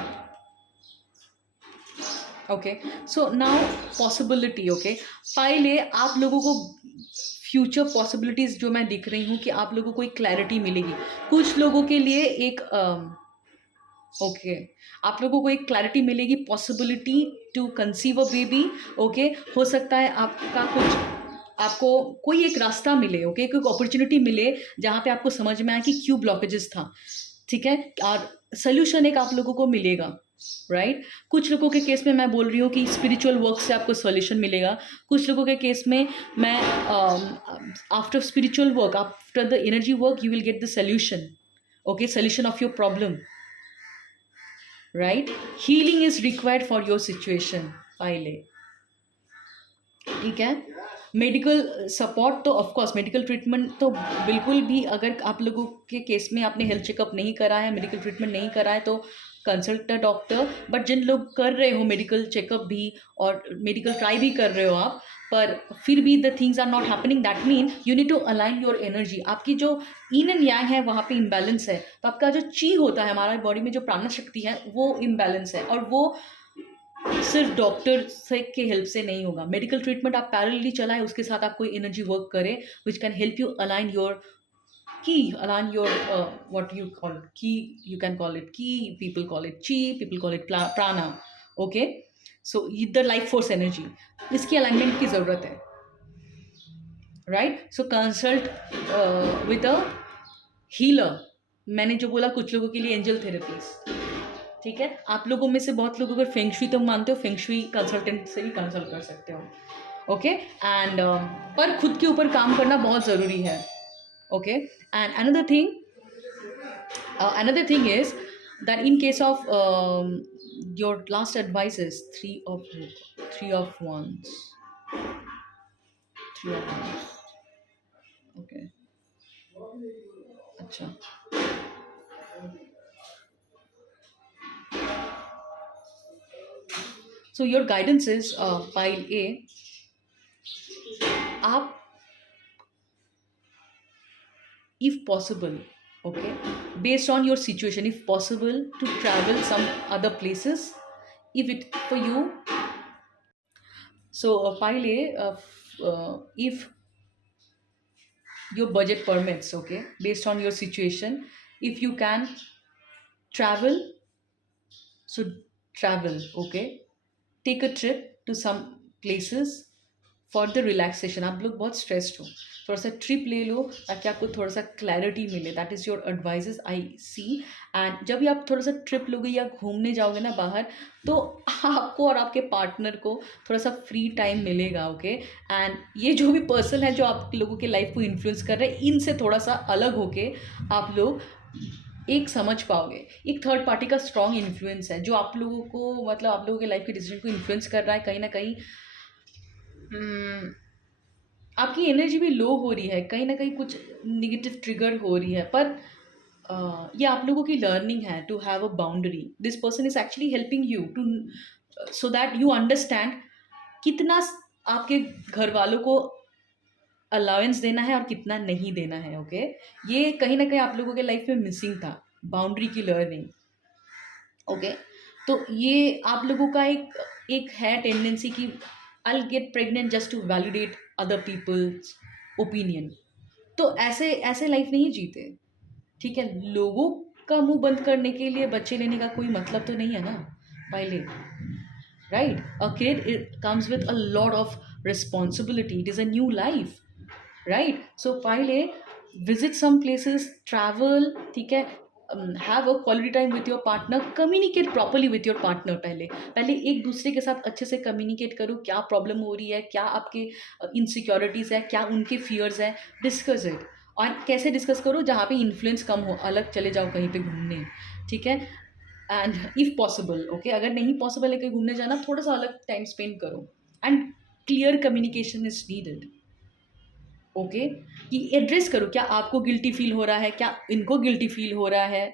Okay, so now possibility. Okay, पहले आप लोगों को फ्यूचर पॉसिबिलिटीज़ जो मैं दिख रही हूँ कि आप लोगों को एक क्लैरिटी मिलेगी. कुछ लोगों के लिए एक ओके, आप लोगों को एक क्लैरिटी मिलेगी, possibility to conceive a baby. Okay, हो सकता है आपका आपको कोई एक रास्ता मिले. ओके, कोई अपॉर्चुनिटी मिले जहाँ पे आपको समझ में आए कि क्यों ब्लॉकेजेस था. ठीक है, और सोल्यूशन एक आप लोगों को मिलेगा, राइट. कुछ लोगों के केस में मैं बोल रही हूँ कि स्पिरिचुअल वर्क से आपको सॉल्यूशन मिलेगा. कुछ लोगों के केस में मैं after spiritual work, after the energy work, you will get the solution. Okay, solution of your problem, right. Healing is required for your situation पहले. ठीक है, मेडिकल सपोर्ट तो ऑफकोर्स, मेडिकल ट्रीटमेंट तो बिल्कुल भी, अगर आप लोगों के केस में आपने हेल्थ चेकअप नहीं करा है, मेडिकल ट्रीटमेंट नहीं करा है, तो कंसल्ट अ डॉक्टर. बट जिन लोग कर रहे हो मेडिकल चेकअप भी और मेडिकल ट्राई भी कर रहे हो आप, पर फिर भी the things are not happening, that mean you need to align your energy. आपकी जो इन एंड यांग है वहाँ पे इम्बैलेंस है. तो आपका जो ची होता है, हमारा बॉडी में जो प्राण शक्ति है, वो इम्बैलेंस है. और वो सिर्फ डॉक्टर से के हेल्प से नहीं होगा. मेडिकल ट्रीटमेंट आप पैरेलली चलाएं, उसके साथ आप कोई एनर्जी वर्क करें which can help you align your की, align your what you call ki, you can call it ki, people call it chi, people call it prana. Okay, so the life force energy, इसकी alignment की ज़रूरत है, right. So consult with a healer. मैंने जो बोला, कुछ लोगों के लिए एंजल थेरेपीज. ठीक है, आप लोगों में से बहुत लोग अगर फेंगशुई तुम मानते हो, फेंगशुई कंसल्टेंट से भी कंसल्ट कर सकते हो. ओके, एंड पर खुद के ऊपर काम करना बहुत ज़रूरी है. Okay, and another thing is that in case of your last advice is three of wands. Okay, अच्छा. So your guidance is pile A. आप, if possible, okay, based on your situation, if possible, to travel some other places, if it for you. So pile A, if your budget permits, okay, based on your situation, if you can travel, so travel. Okay, take a trip to some places for the relaxation. आप लोग बहुत stressed हो, थोड़ा सा trip ले लो ताकि आपको थोड़ा सा क्लैरिटी मिले. That is your advices I see. And जब भी आप थोड़ा सा ट्रिप लोगे या घूमने जाओगे ना बाहर, तो आपको और आपके पार्टनर को थोड़ा सा फ्री टाइम मिलेगा. ओके, एंड ये जो भी पर्सन है जो आप लोगों के लाइफ को इन्फ्लुएंस कर रहे हैं, इनसे थोड़ा सा अलग होके आप लोग एक समझ पाओगे. एक थर्ड पार्टी का स्ट्रॉन्ग इन्फ्लुएंस है जो आप लोगों को, मतलब आप लोगों के लाइफ के डिसीजन को इन्फ्लुएंस कर रहा है. कहीं ना कहीं आपकी एनर्जी भी लो हो रही है, कहीं ना कहीं कुछ निगेटिव ट्रिगर हो रही है. पर ये आप लोगों की लर्निंग है to have a boundary. This person is actually helping you too, so that you understand कितना आपके घर वालों को अलाउंस देना है और कितना नहीं देना है. ओके, ये कहीं ना कहीं आप लोगों के लाइफ में मिसिंग था, बाउंड्री की लर्निंग. ओके, तो ये आप लोगों का एक है टेंडेंसी कि I'll get pregnant just to validate other people's opinion. तो ऐसे ऐसे लाइफ नहीं जीते, ठीक है? लोगों का मुंह बंद करने के लिए बच्चे लेने का कोई मतलब तो नहीं है ना पहले, right? A kid, it comes with a lot of responsibility. It is a new life, right? So पहले visit some places, travel, ठीक है? Have a quality time with your partner, communicate properly with your partner। पहले पहले एक दूसरे के साथ अच्छे से कम्युनिकेट करो, क्या प्रॉब्लम हो रही है, क्या आपके इनसिक्योरिटीज़ है, क्या उनके फियर्स है, डिस्कस इट। और कैसे डिस्कस करो, जहाँ पे इन्फ्लुएंस कम हो, अलग चले जाओ कहीं पे घूमने, ठीक है? एंड इफ पॉसिबल, ओके, अगर नहीं पॉसिबल है कहीं घूमने जाना, थोड़ा सा अलग टाइम स्पेंड करो। And clear communication is needed, okay? कि एड्रेस करो, क्या आपको गिल्टी फील हो रहा है, क्या इनको गिल्टी फील हो रहा है,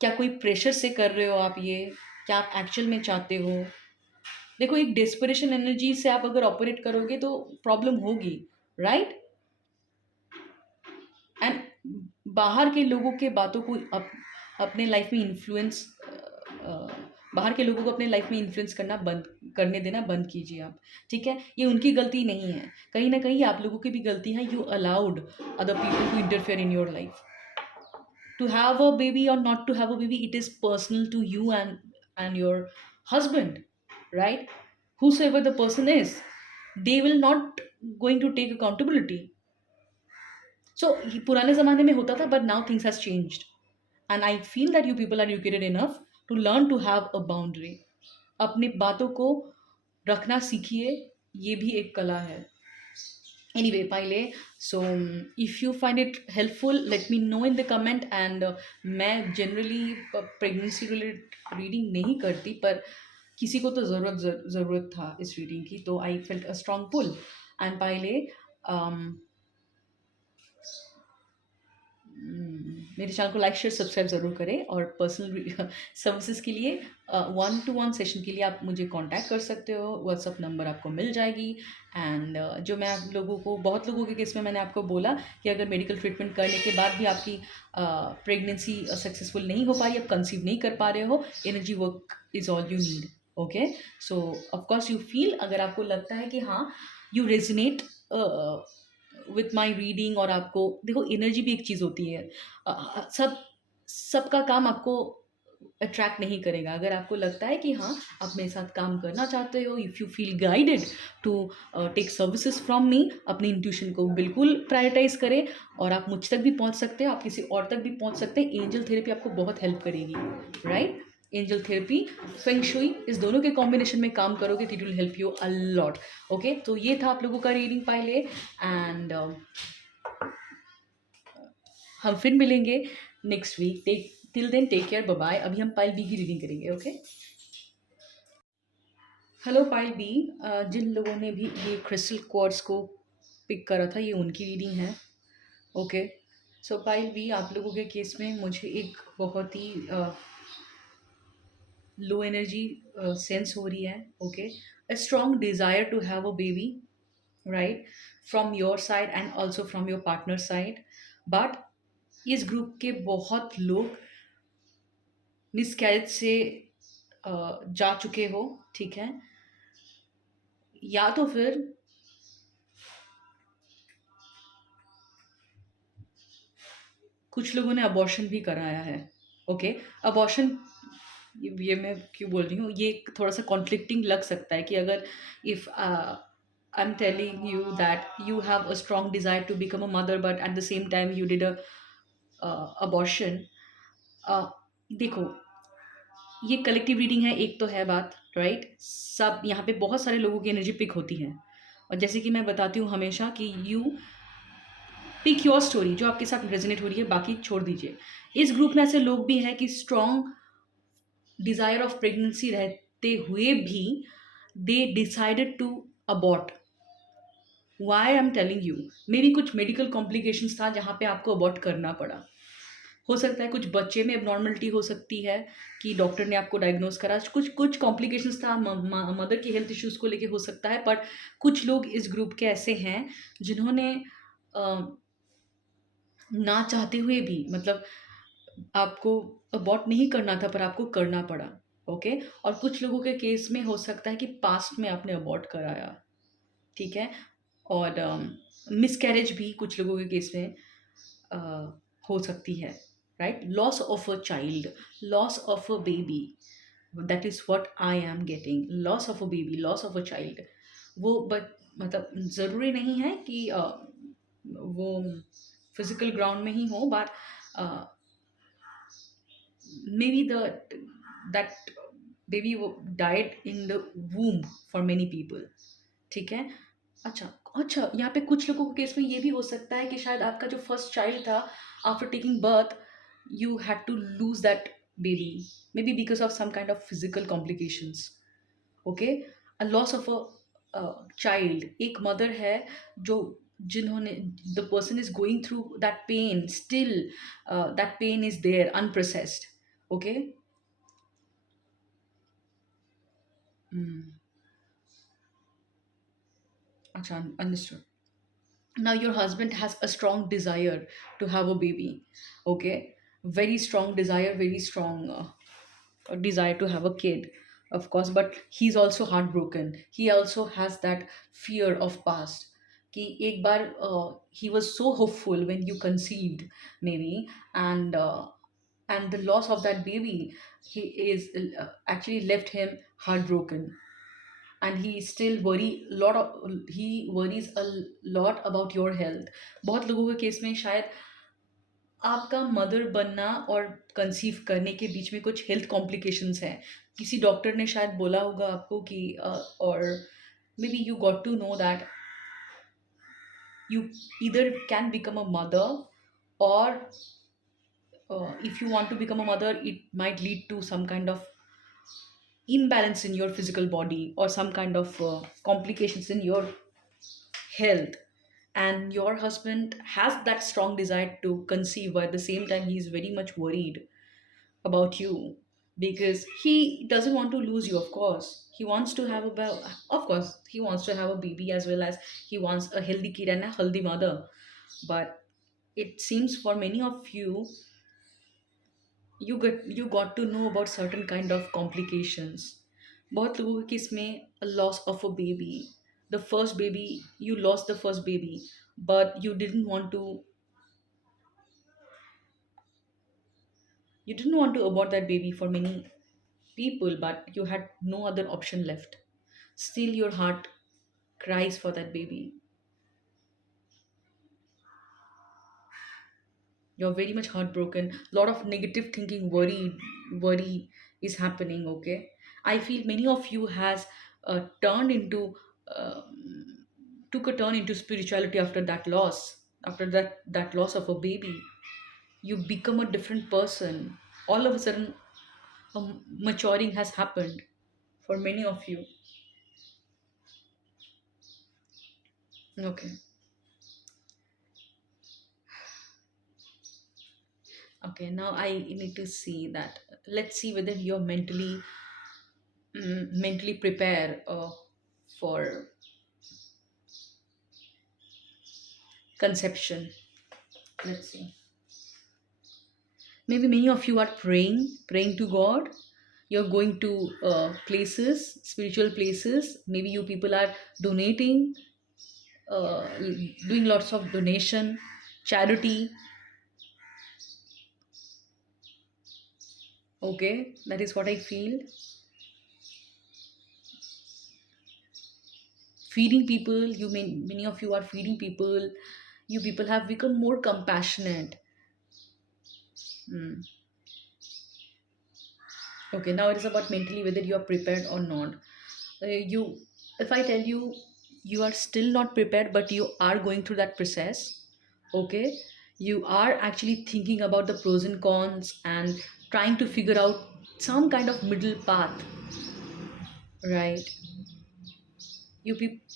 क्या कोई प्रेशर से कर रहे हो आप ये, क्या आप एक्चुअल में चाहते हो। देखो, एक डेस्परेशन एनर्जी से आप अगर ऑपरेट करोगे तो प्रॉब्लम होगी, राइट? एंड बाहर के लोगों के बातों को अपने लाइफ में इन्फ्लुएंस, बाहर के लोगों को अपने लाइफ में इन्फ्लुएंस करने देना बंद कीजिए आप, ठीक है? ये उनकी गलती नहीं है, कहीं ना कहीं आप लोगों की भी गलती है। You allowed other people to interfere in your life. To have a baby or not to have a baby, it is personal to you and your husband, right? Whosoever the person is, they will not going to take accountability. So पुराने ज़माने में होता था, but now things has changed, and I feel that you people are educated enough to learn to have a boundary। अपने बातों को रखना सीखिए, ये भी एक कला है। Anyway, Pile, so if you find it helpful, let me know in the comment। and मैं generally pregnancy related reading नहीं करती, पर किसी को तो ज़रूरत था इस reading की, तो I felt a strong pull। and Pile, मेरे चैनल को लाइक शेयर सब्सक्राइब ज़रूर करें, और पर्सनल सर्विसेज के लिए 1-to-1 सेशन के लिए आप मुझे कांटेक्ट कर सकते हो, व्हाट्सअप नंबर आपको मिल जाएगी। एंड जो मैं आप लोगों को, बहुत लोगों के केस में मैंने आपको बोला कि अगर मेडिकल ट्रीटमेंट करने के बाद भी आपकी प्रेगनेंसी सक्सेसफुल नहीं हो पा रही, आप कंसीव नहीं कर पा रहे हो, energy work is all you need, okay? So of course you feel, अगर आपको लगता है कि हाँ you resonate with my reading, और आपको देखो एनर्जी भी एक चीज़ होती है, सबका काम आपको अट्रैक्ट नहीं करेगा। अगर आपको लगता है कि हाँ आप मेरे साथ काम करना चाहते हो, if you feel guided to take services from me, अपनी इंट्यूशन को बिल्कुल प्रायोरिटाइज करें, और आप मुझ तक भी पहुंच सकते हैं, आप किसी और तक भी पहुंच सकते हैं। एंजल थेरेपी आपको बहुत हेल्प करेगी, right? Angel therapy, feng shui, इस दोनों के कॉम्बिनेशन में काम करोगे तो it will help you a lot, okay? तो ये था आप लोगों का रीडिंग पहले, एंड हम फिर मिलेंगे next week. Till then take care, bye bye. अभी हम पाइल बी की रीडिंग करेंगे, ओके? हेलो पाइल बी, जिन लोगों ने भी ये क्रिस्टल क्वार्ट्ज को पिक करा था, ये उनकी रीडिंग है, ओके? सो पाइल बी, आप लोगों के केस में मुझे एक बहुत ही लो एनर्जी सेंस हो रही है, okay? A strong desire to have a baby, right, from your side and also from your partner side. But इस ग्रुप के बहुत लोग मिसकैरेज से जा चुके हो, ठीक है? या तो फिर कुछ लोगों ने अबॉर्शन भी कराया है, ओके? अबॉर्शन, ये मैं क्यों बोल रही हूँ, ये थोड़ा सा कॉन्फ्लिक्टिंग लग सकता है कि अगर if I am telling you that you have a strong desire to become a mother, but at the same time you did a abortion. देखो, ये कलेक्टिव रीडिंग है, एक तो है बात, राइट? सब यहाँ पे बहुत सारे लोगों की एनर्जी पिक होती है, और जैसे कि मैं बताती हूँ हमेशा कि यू पिक योर स्टोरी, जो आपके साथ रेजोनेट हो रही है, बाकी छोड़ दीजिए। इस ग्रुप में ऐसे लोग भी हैं कि स्ट्रॉन्ग डिज़ायर ऑफ प्रेगनेंसी रहते हुए भी they decided to abort. Why I am telling you, maybe कुछ मेडिकल कॉम्प्लिकेशंस था जहाँ पे आपको अबॉर्ट करना पड़ा। हो सकता है कुछ बच्चे में एबनॉर्मलिटी हो सकती है कि डॉक्टर ने आपको डायग्नोज करा, कुछ कॉम्प्लिकेशंस था, मदर की हेल्थ इश्यूज़ को लेके हो सकता है। बट कुछ लोग इस ग्रुप के ऐसे हैं जिन्होंने ना चाहते हुए भी, मतलब आपको अबॉर्ट नहीं करना था पर आपको करना पड़ा, ओके? और कुछ लोगों के केस में हो सकता है कि पास्ट में आपने अबॉर्ट कराया, ठीक है? और मिसकैरेज भी कुछ लोगों के केस में अ, हो सकती है, right? Loss of a child, loss of a baby, that is what I am getting, loss of a baby, loss of a child. वो बट मतलब ज़रूरी नहीं है कि वो फिजिकल ग्राउंड में ही हो, but may be the that baby died in the वूम for many people, ठीक है? अच्छा, अच्छा, यहाँ पे कुछ लोगों के केस में ये भी हो सकता है कि शायद आपका जो फर्स्ट चाइल्ड था, after taking birth you had to lose that baby, maybe because of some kind of physical complications. Okay, a loss of a child, एक मदर है जो जिन्होंने, the person is going through that pain still, that pain is there unprocessed. Okay. अच्छा, understood. Now your husband has a strong desire to have a baby. Okay, very strong desire, very strong desire to have a kid, of course, but he's also heartbroken. He also has that fear of past कि एक बार he was so hopeful when you conceived, maybe, and and the loss of that baby, he is actually left him heartbroken, and he still he worries a lot about your health. बहुत लोगों के case में शायद आपका mother बनना और conceive करने के बीच में कुछ हेल्थ कॉम्प्लिकेशंस हैं। किसी डॉक्टर ने शायद बोला होगा आपको कि और maybe you got to know that you either can become a mother, or if you want to become a mother it might lead to some kind of imbalance in your physical body, or some kind of complications in your health, and your husband has that strong desire to conceive, but at the same time he is very much worried about you, because he doesn't want to lose you. Of course he wants to have of course he wants to have a baby, as well as he wants a healthy kid and a healthy mother. But it seems for many of you, you got to know about certain kind of complications. बहुत लोगों के इसमें a loss of a baby, the first baby, you lost the first baby, but you didn't want to abort that baby for many people, but you had no other option left. Still your heart cries for that baby. You're very much heartbroken, lot of negative thinking, worry is happening. Okay, I feel many of you has turned into uh, took a turn into spirituality after that loss, after that loss of a baby. You become a different person. All of a sudden a maturing has happened for many of you. Okay. Okay, now I need to see that. Let's see whether you're mentally prepared for conception. Let's see. Maybe many of you are praying to God. You're going to places, spiritual places. Maybe you people are donating, doing lots of donation, charity. Okay, that is what I feel. Feeding people, many of you are feeding people. You people have become more compassionate. Hmm. Okay, now it is about mentally whether you are prepared or not. You, if I tell you you are still not prepared, but you are going through that process, okay, you are actually thinking about the pros and cons and trying to figure out some kind of middle path, right?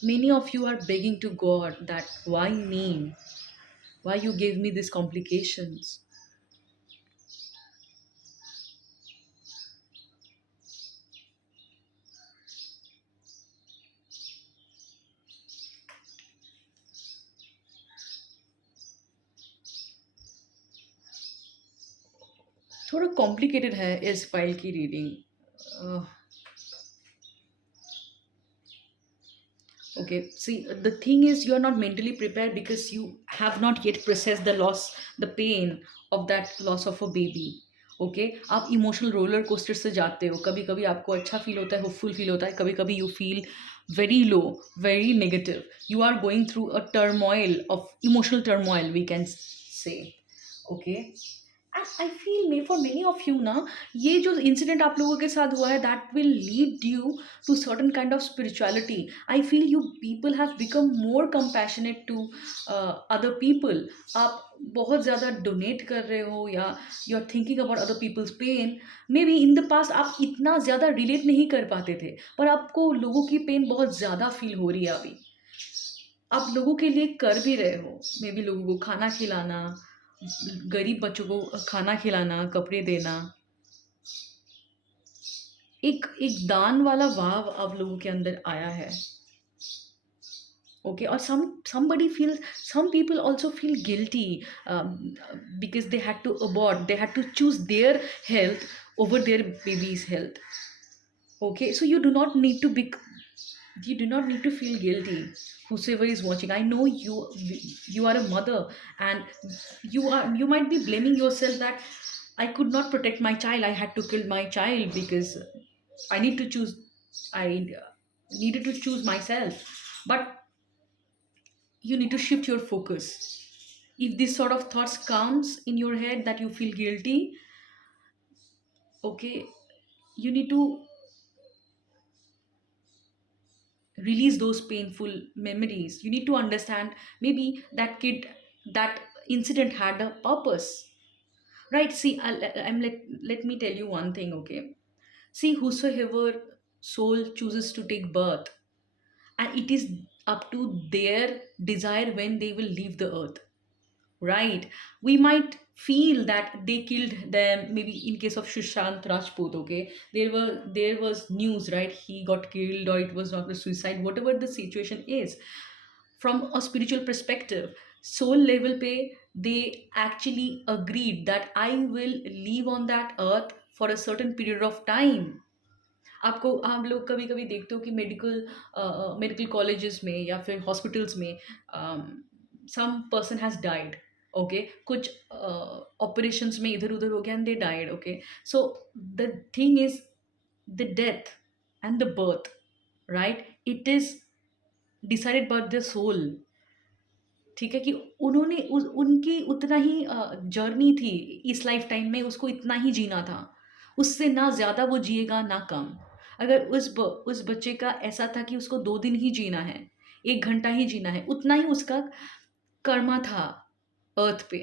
Many of you are begging to God that why me? Why you gave me these complications? थोड़ा complicated है इस file की reading. Okay, see, the thing is, you're not mentally prepared because you have not yet processed the loss, the pain of that loss of a baby. Okay, आप emotional roller coaster से जाते हो, कभी कभी आपको अच्छा feel होता है, होपफुल फील होता है, कभी कभी you feel very low, very negative, you are going through a turmoil of emotional turmoil we can say. Okay, I feel may for many of you ना, ये जो इंसिडेंट आप लोगों के साथ हुआ है, that will lead you to certain kind of spirituality. I feel you people have become more compassionate to other people. आप बहुत ज़्यादा डोनेट कर रहे हो, या you are thinking about other people's pain. Maybe in the past आप इतना ज़्यादा रिलेट नहीं कर पाते थे, पर आपको लोगों की पेन बहुत ज़्यादा फील हो रही है अभी. आप लोगों के लिए कर भी रहे हो, मे बी लोगों को खाना खिलाना, गरीब बच्चों को खाना खिलाना, कपड़े देना. एक एक दान वाला भाव आप लोगों के अंदर आया है. ओके, और somebody feels, some people also feel guilty, because they had to abort, they had to choose their health over their baby's health. Okay, so you do not need to feel guilty. Whosoever is watching, I know you are a mother, and you might be blaming yourself that I could not protect my child, I had to kill my child because I need to choose, I needed to choose myself. But you need to shift your focus. If this sort of thoughts comes in your head that you feel guilty, okay, you need to release those painful memories. You need to understand, maybe that kid, that incident had a purpose, right? See, let me tell you one thing, okay? See, whosoever soul chooses to take birth, and it is up to their desire when they will leave the earth, right? We might feel that they killed them. Maybe in case of Sushant Rajput, okay, there was news, right? He got killed, or it was not a suicide. Whatever the situation is, from a spiritual perspective, soul level pe, they actually agreed that I will live on that earth for a certain period of time. आपको, हम लोग कभी कभी देखते हो कि medical colleges में या फिर हॉस्पिटल्स में some person has died. Okay, कुछ ऑपरेशंस में इधर उधर हो गया and they died. Okay, so the thing is the death and the birth, right, it is decided by the soul. ठीक है, कि उन्होंने उनकी उतना ही जर्नी थी इस लाइफ टाइम में, उसको इतना ही जीना था, उससे ना ज़्यादा वो जिएगा ना कम. अगर उस बच्चे का ऐसा था कि उसको 2 दिन ही जीना है, 1 घंटा ही जीना है, उतना ही उसका कर्मा था अर्थ पे,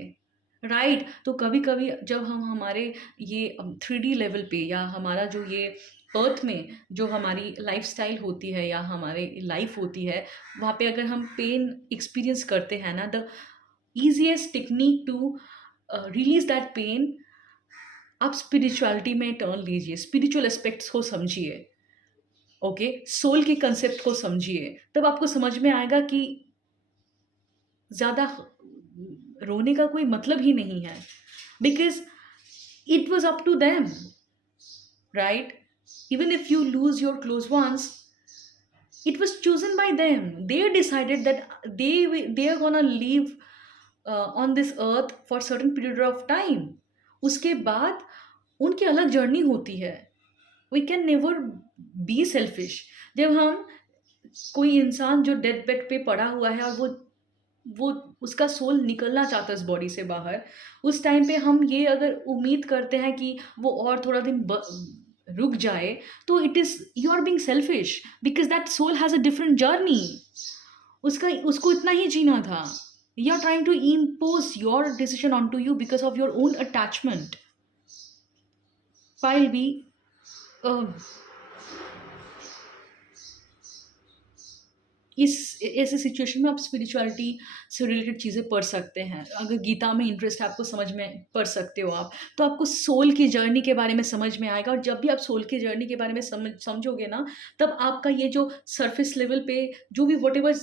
राइट. तो कभी कभी जब हम हमारे ये 3D लेवल पे, या हमारा जो ये अर्थ में जो हमारी लाइफस्टाइल होती है या हमारे लाइफ होती है, वहाँ पे अगर हम पेन एक्सपीरियंस करते हैं ना, the easiest technique to release that pain, आप स्पिरिचुअलिटी में टर्न लीजिए, स्पिरिचुअल एस्पेक्ट्स को समझिए. ओके, सोल के कंसेप्ट को समझिए, तब आपको समझ में आएगा कि ज़्यादा रोने का कोई मतलब ही नहीं है, because it was up to them, right. Even if you lose your close ones, it was chosen by them. They decided that they are gonna live on this earth for certain period of time. उसके बाद उनकी अलग journey होती है. We can never be selfish. जब हम, कोई इंसान जो डेथ बेड पे पड़ा हुआ है और वो उसका सोल निकलना चाहता है इस बॉडी से बाहर, उस टाइम पे हम ये अगर उम्मीद करते हैं कि वो और थोड़ा दिन रुक जाए, तो it is, you are being selfish, because that soul has a different journey. उसको इतना ही जीना था. You are trying to impose your decision on to you because of your own attachment. while we uh, इस ऐसे situation में आप spirituality से रिलेटेड चीज़ें पढ़ सकते हैं. अगर गीता में इंटरेस्ट है आपको, समझ में पढ़ सकते हो आप, तो आपको सोल की जर्नी के बारे में समझ में आएगा. और जब भी आप सोल की जर्नी के बारे में समझोगे ना, तब आपका ये जो सरफेस लेवल पे जो भी whatever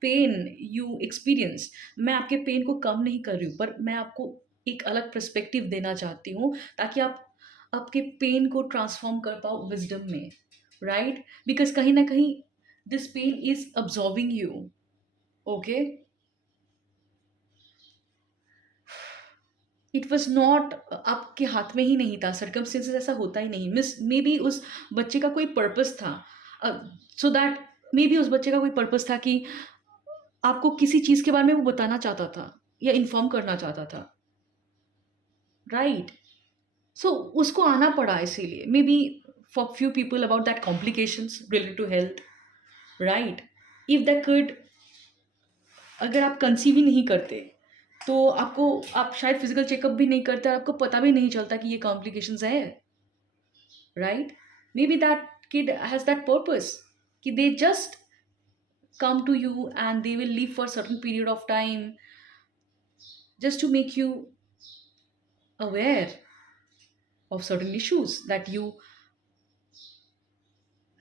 pain you experience, मैं आपके पेन को कम नहीं कर रही हूँ, पर मैं आपको एक अलग पर्सपेक्टिव देना चाहती हूँ, ताकि आप आपके पेन को ट्रांसफॉर्म कर पाओ विजडम में, राइट. बिकॉज कहीं ना कहीं this pain is absorbing you. Okay, it was not, आपके हाथ में ही नहीं था, सर्कमस्टेंसेस ऐसा होता ही नहीं. मिस मे बी उस बच्चे का कोई पर्पस था, सो दैट मे बी उस बच्चे का कोई पर्पस था कि आपको किसी चीज़ के बारे में वो बताना चाहता था या इन्फॉर्म करना चाहता था, राइट. सो उसको आना पड़ा इसीलिए, maybe for few people about that complications related to health, right. If that could, अगर आप कंसीव ही नहीं करते तो आपको, आप शायद फिजिकल चेकअप भी नहीं करते, आपको पता भी नहीं चलता कि ये कॉम्प्लिकेशंस है, right. Maybe that kid has that purpose कि they just come to you and they will live for a certain period of time just to make you aware of certain issues that you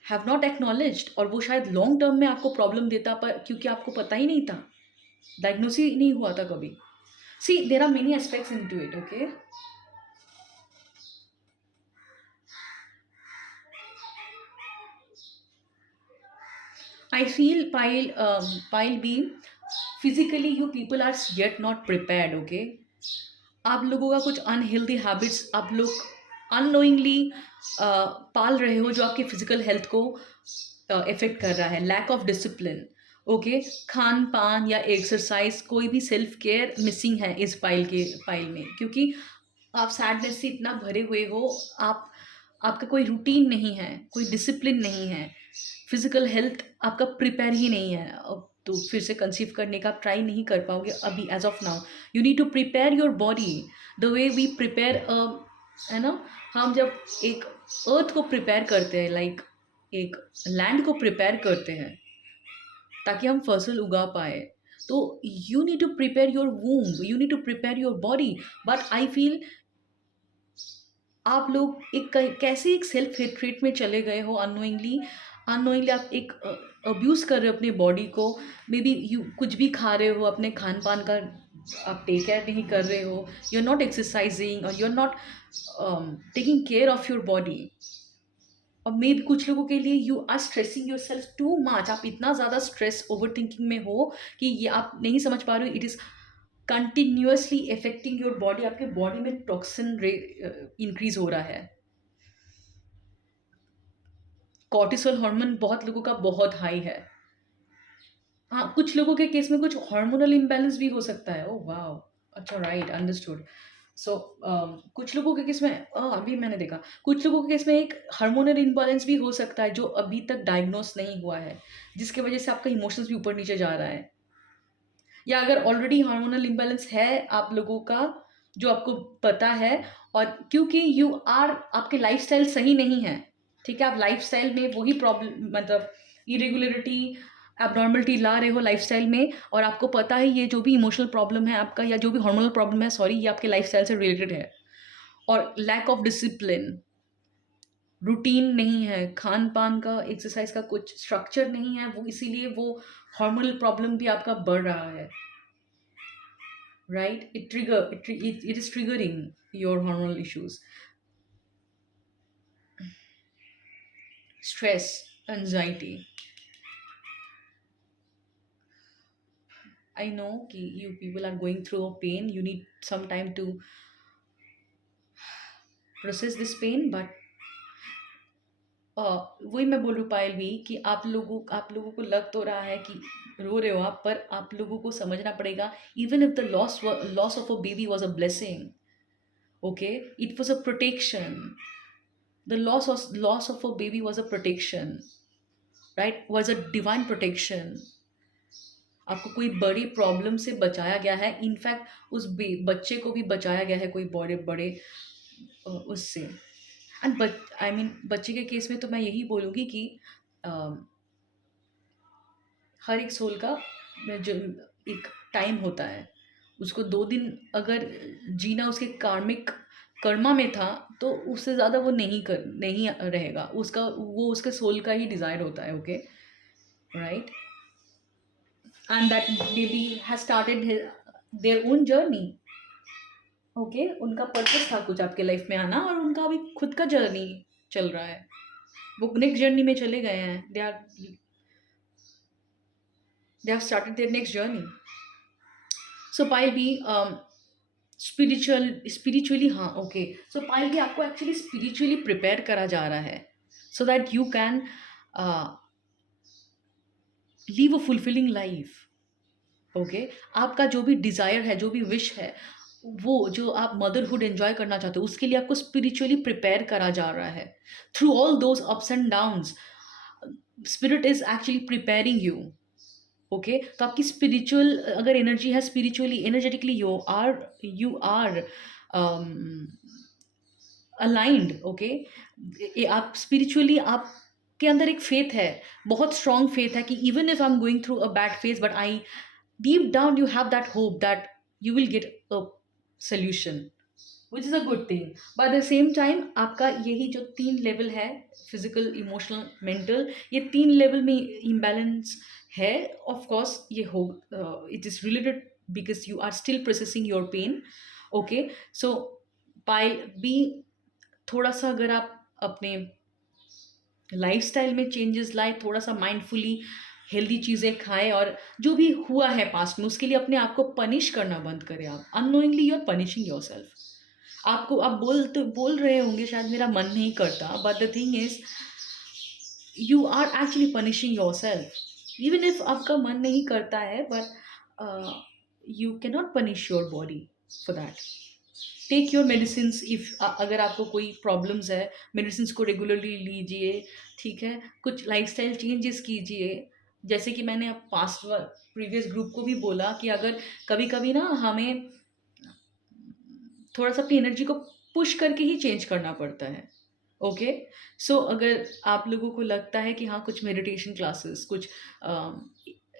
have not acknowledged. और वो शायद long term में आपको problem देता, पर क्योंकि आपको पता ही नहीं था, डायग्नोस ही नहीं हुआ था कभी. See there are many aspects into it. Okay, I feel pile B, physically you people are yet not prepared. Okay, आप लोगों का कुछ अनहेल्दी हैबिट्स आप लोग अननोइंगली पाल रहे हो, जो आपकी फिजिकल हेल्थ को इफेक्ट कर रहा है. लैक ऑफ डिसिप्लिन, ओके, खान पान या एक्सरसाइज, कोई भी सेल्फ केयर मिसिंग है इस पाइल में, क्योंकि आप सैडनेस से इतना भरे हुए हो, आपका कोई रूटीन नहीं है, कोई डिसिप्लिन नहीं है, फिजिकल हेल्थ आपका प्रिपेयर ही नहीं है. अब तो फिर से कंसीव करने का आप ट्राई नहीं कर पाओगे अभी, as of now. You need to prepare your body the way we prepare, है ना. हम जब एक अर्थ को प्रिपेयर करते हैं, लाइक एक लैंड को प्रिपेयर करते हैं ताकि हम फसल उगा पाए, तो you need to prepare your womb, you need to prepare your body. But I feel आप लोग कैसे एक सेल्फ हेट्रेट में चले गए हो, अननोइंगली आप एक अब्यूज़ कर रहे हो अपने बॉडी को. मे बी यू कुछ भी खा रहे हो, अपने खान पान का आप टेक केयर नहीं कर रहे हो, यू आर नॉट एक्सरसाइजिंग और you are not taking care of your body. और मे बी कुछ लोगों के लिए you are stressing yourself too much, आप इतना ज़्यादा स्ट्रेस ओवर थिंकिंग में हो कि ये आप नहीं समझ पा रहे हो. It is continuously affecting your body, आपके बॉडी में टॉक्सिन इंक्रीज हो रहा है. कॉर्टिसोल हार्मोन बहुत लोगों का बहुत हाई है. हाँ, कुछ लोगों के केस में कुछ हार्मोनल इम्बैलेंस भी हो सकता है. ओह वाओ, अच्छा, राइट, अंडरस्टूड. सो कुछ लोगों के केस में, अभी मैंने देखा कुछ लोगों के केस में एक हार्मोनल इम्बैलेंस भी हो सकता है जो अभी तक डायग्नोस नहीं हुआ है, जिसकी वजह से आपका इमोशंस भी ऊपर नीचे जा रहा है. या अगर ऑलरेडी हार्मोनल इम्बैलेंस है आप लोगों का, जो आपको पता है, और क्योंकि यू आर, आपके लाइफस्टाइल सही नहीं है, ठीक है, आप लाइफस्टाइल में वही प्रॉब्लम, मतलब इरेगुलरिटी, एबनॉर्मलिटी ला रहे हो लाइफस्टाइल में, और आपको पता है ये जो भी इमोशनल प्रॉब्लम है आपका, या जो भी हार्मोनल प्रॉब्लम है, सॉरी, ये आपके लाइफस्टाइल से रिलेटेड है. और लैक ऑफ डिसिप्लिन, रूटीन नहीं है, खान पान का, एक्सरसाइज का कुछ स्ट्रक्चर नहीं है, वो इसीलिए वो हार्मोनल प्रॉब्लम भी आपका बढ़ रहा है, right. It is triggering your hormonal issues, stress, anxiety. I know कि you people are going through a pain, you need some time to process this pain, but वही मैं बोल रही पायल भी कि आप लोगों को लग तो रहा है कि रो रहे हो आप, पर आप लोगों को समझना पड़ेगा, even if the loss of a baby was a blessing, okay, it was a protection. The loss of a baby was a protection, right, was a divine protection. आपको कोई बड़ी प्रॉब्लम से बचाया गया है, इनफैक्ट उस बच्चे को भी बचाया गया है कोई बड़े बड़े उससे. एंड आई मीन बच्चे के केस में तो मैं यही बोलूँगी कि हर एक सोल का जो एक टाइम होता है, उसको 2 दिन अगर जीना उसके कार्मिक कर्मा में था, तो उससे ज़्यादा वो नहीं रहेगा, वो उसके सोल का ही डिज़ायर होता है. Okay, right. And that baby has started their own journey. Okay, उनका पर्पस था कुछ आपके लाइफ में आना, और उनका अभी खुद का जर्नी चल रहा है, वो नेक्स्ट जर्नी में चले गए हैं. They are They have started their next journey. So pile B, spiritually, हाँ, ओके, सो pile B आपको एक्चुअली स्पिरिचुअली प्रिपेयर करा जा रहा है, सो that you can leave a fulfilling life. Okay, आपका जो भी डिज़ायर है, जो भी विश है, वो जो आप मदरहुड एंजॉय करना चाहते हो, उसके लिए आपको स्पिरिचुअली प्रिपेयर करा जा रहा है। Through all those ups and downs, spirit is actually preparing you. Okay, तो आपकी स्पिरिचुअल अगर एनर्जी है, spiritually energetically you are aligned. Okay, आप स्पिरिचुअली, आपके अंदर एक फेथ है, बहुत स्ट्रॉन्ग फेथ है कि even if I am going through a bad phase, but I deep down you have that hope that you will get a solution, which is a good thing. But at the same time, आपका यही जो 3 level है, physical, emotional, mental, ये 3 level में imbalance है। Of course ये हो, it is related because you are still processing your pain. Okay, so pile B, थोड़ा सा अगर आप अपने लाइफस्टाइल में चेंजेस लाए, थोड़ा सा माइंडफुली हेल्दी चीज़ें खाएं, और जो भी हुआ है पास्ट में उसके लिए अपने आप को पनिश करना बंद करें। आप unknowingly you are punishing yourself. आपको आप बोल रहे होंगे शायद मेरा मन नहीं करता, but the thing is you are actually punishing yourself. Even if आपका मन नहीं करता है, but you can not punish your body for that. Take your medicine, if अगर आपको कोई प्रॉब्लम्स है, मेडिसिन को रेगुलरली लीजिए, ठीक है। कुछ लाइफस्टाइल चेंजेस कीजिए, जैसे कि मैंने अब पास्ट प्रीवियस ग्रुप को भी बोला कि अगर कभी कभी ना हमें थोड़ा सा अपनी एनर्जी को पुश करके ही चेंज करना पड़ता है। ओके, सो अगर आप लोगों को लगता है कि हाँ, कुछ मेडिटेशन क्लासेस,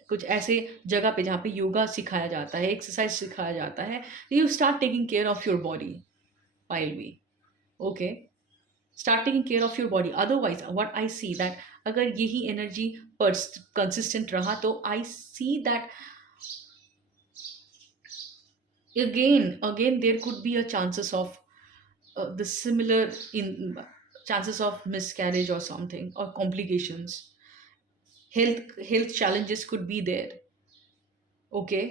कुछ ऐसे जगह पे जहाँ पे योगा सिखाया जाता है, एक्सरसाइज सिखाया जाता है, you start taking care of your body, while we, okay, start taking care of your body। otherwise what I see that अगर यही एनर्जी कंसिस्टेंट रहा, तो I see that again there could be a chances of the similar in chances of miscarriage or something, or complications, health challenges could be there। Okay,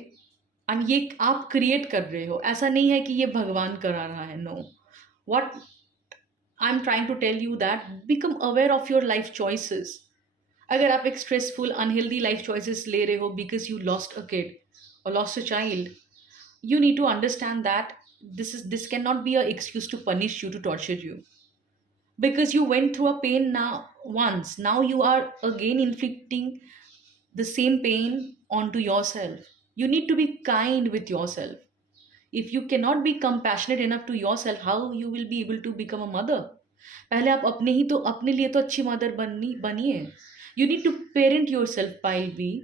and ये आप create कर रहे हो, ऐसा नहीं है कि ये भगवान करा रहा है। No, what I am trying to tell you that become aware of your life choices. अगर आप एक स्ट्रेसफुल अनहेल्दी लाइफ चॉइसेस ले रहे हो because you lost a kid और lost a child, you need to understand that this cannot be an excuse to punish you, to torture you, because you went through a pain now once, now you are again inflicting the same pain onto yourself। you need to be kind with yourself। if you cannot be compassionate enough to yourself, how you will be able to become a mother? पहले आप अपने लिए तो अच्छी mother बनिए। you need to parent yourself, pile B।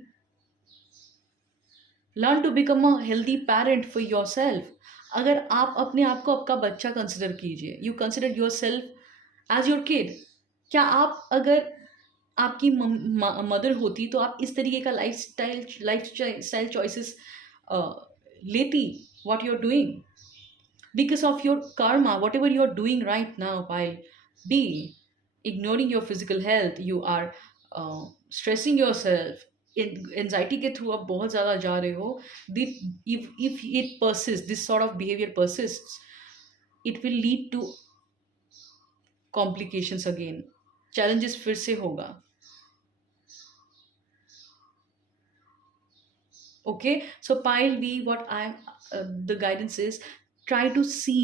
Learn to become a healthy parent for yourself. अगर आप अपने आप को आपका बच्चा कंसिडर कीजिए, you consider yourself as your kid. क्या आप अगर आपकी मदर होती तो आप इस तरीके का लाइफ स्टाइल चॉइसेस लेती? What you are doing because of your karma, whatever you are doing right now, while be ignoring your physical health, you are stressing yourself, anxiety के थ्रू आप बहुत ज़्यादा जा रहे हो। If it persist, this sort of behaviour persist, it will lead to complications again, challenges फिर से होगा। Okay, so pile B, what I the guidance is, try to see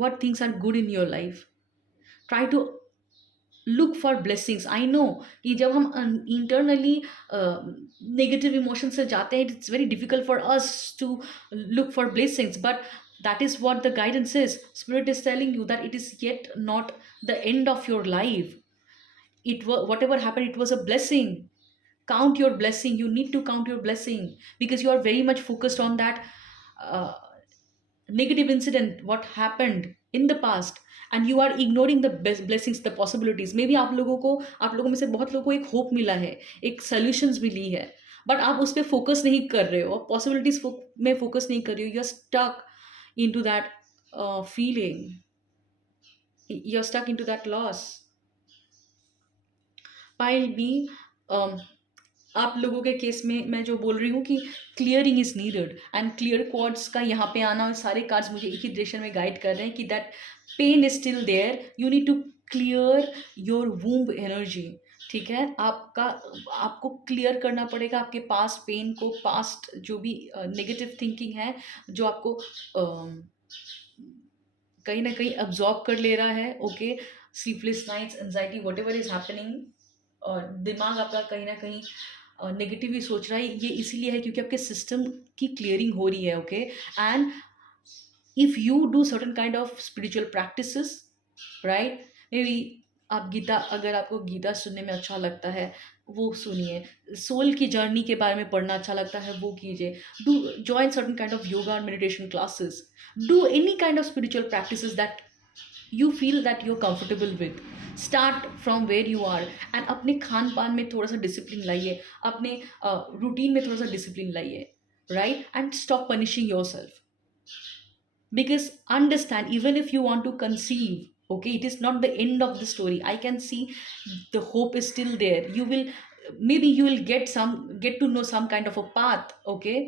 what things are good in your life, try to look for blessings। I know कि जब हम internally negative emotions से जाते हैं, it's very difficult for us to look for blessings, but that is what the guidance is। Spirit is telling you that it is yet not the end of your life। whatever happened, it was a blessing। count your blessing, you need to count your blessing, because you are very much focused on that uh, negative incident what happened in the past, and you are ignoring the best blessings, the possibilities। May be आप लोगों में से बहुत लोगों को एक hope मिला है, एक सॉल्यूशंस मिली है, बट आप उस पर फोकस नहीं कर रहे हो, पॉसिबिलिटीज में फोकस नहीं कर रहे हो। You are stuck into that feeling, you are stuck into that loss. Pile B, आप लोगों के केस में मैं जो बोल रही हूँ कि clearing is needed, and clear cords का यहाँ पे आना, और सारे कार्ड्स मुझे एक ही डायरेक्शन में गाइड कर रहे हैं कि that pain is still there, you need to clear your womb energy. ठीक है, आपको क्लियर करना पड़ेगा आपके पास्ट पेन को, पास्ट जो भी नेगेटिव थिंकिंग है जो आपको कहीं ना कहीं अब्जॉर्ब कर ले रहा है। Okay, sleepless nights, anxiety, whatever is happening, और दिमाग आपका कहीं ना कहीं नेगेटिव ही सोच रहा है, ये इसीलिए है क्योंकि आपके सिस्टम की क्लियरिंग हो रही है। Okay, and if you do certain kind of spiritual practices, right, may be आप गीता, अगर आपको गीता सुनने में अच्छा लगता है वो सुनिए, सोल की जर्नी के बारे में पढ़ना अच्छा लगता है वो कीजिए, do join certain kind of yoga और meditation classes, do any kind of spiritual practices that you feel that you're comfortable with, start from where you are, and अपने खान पान में थोड़ा सा डिसिप्लिन लाइए, अपने रूटीन में थोड़ा सा डिसिप्लिन लाइए, right, and stop punishing yourself, because understand, even if you want to conceive, okay, it is not the end of the story. I can see the hope is still there. You will, maybe you will get to know some kind of a path, okay,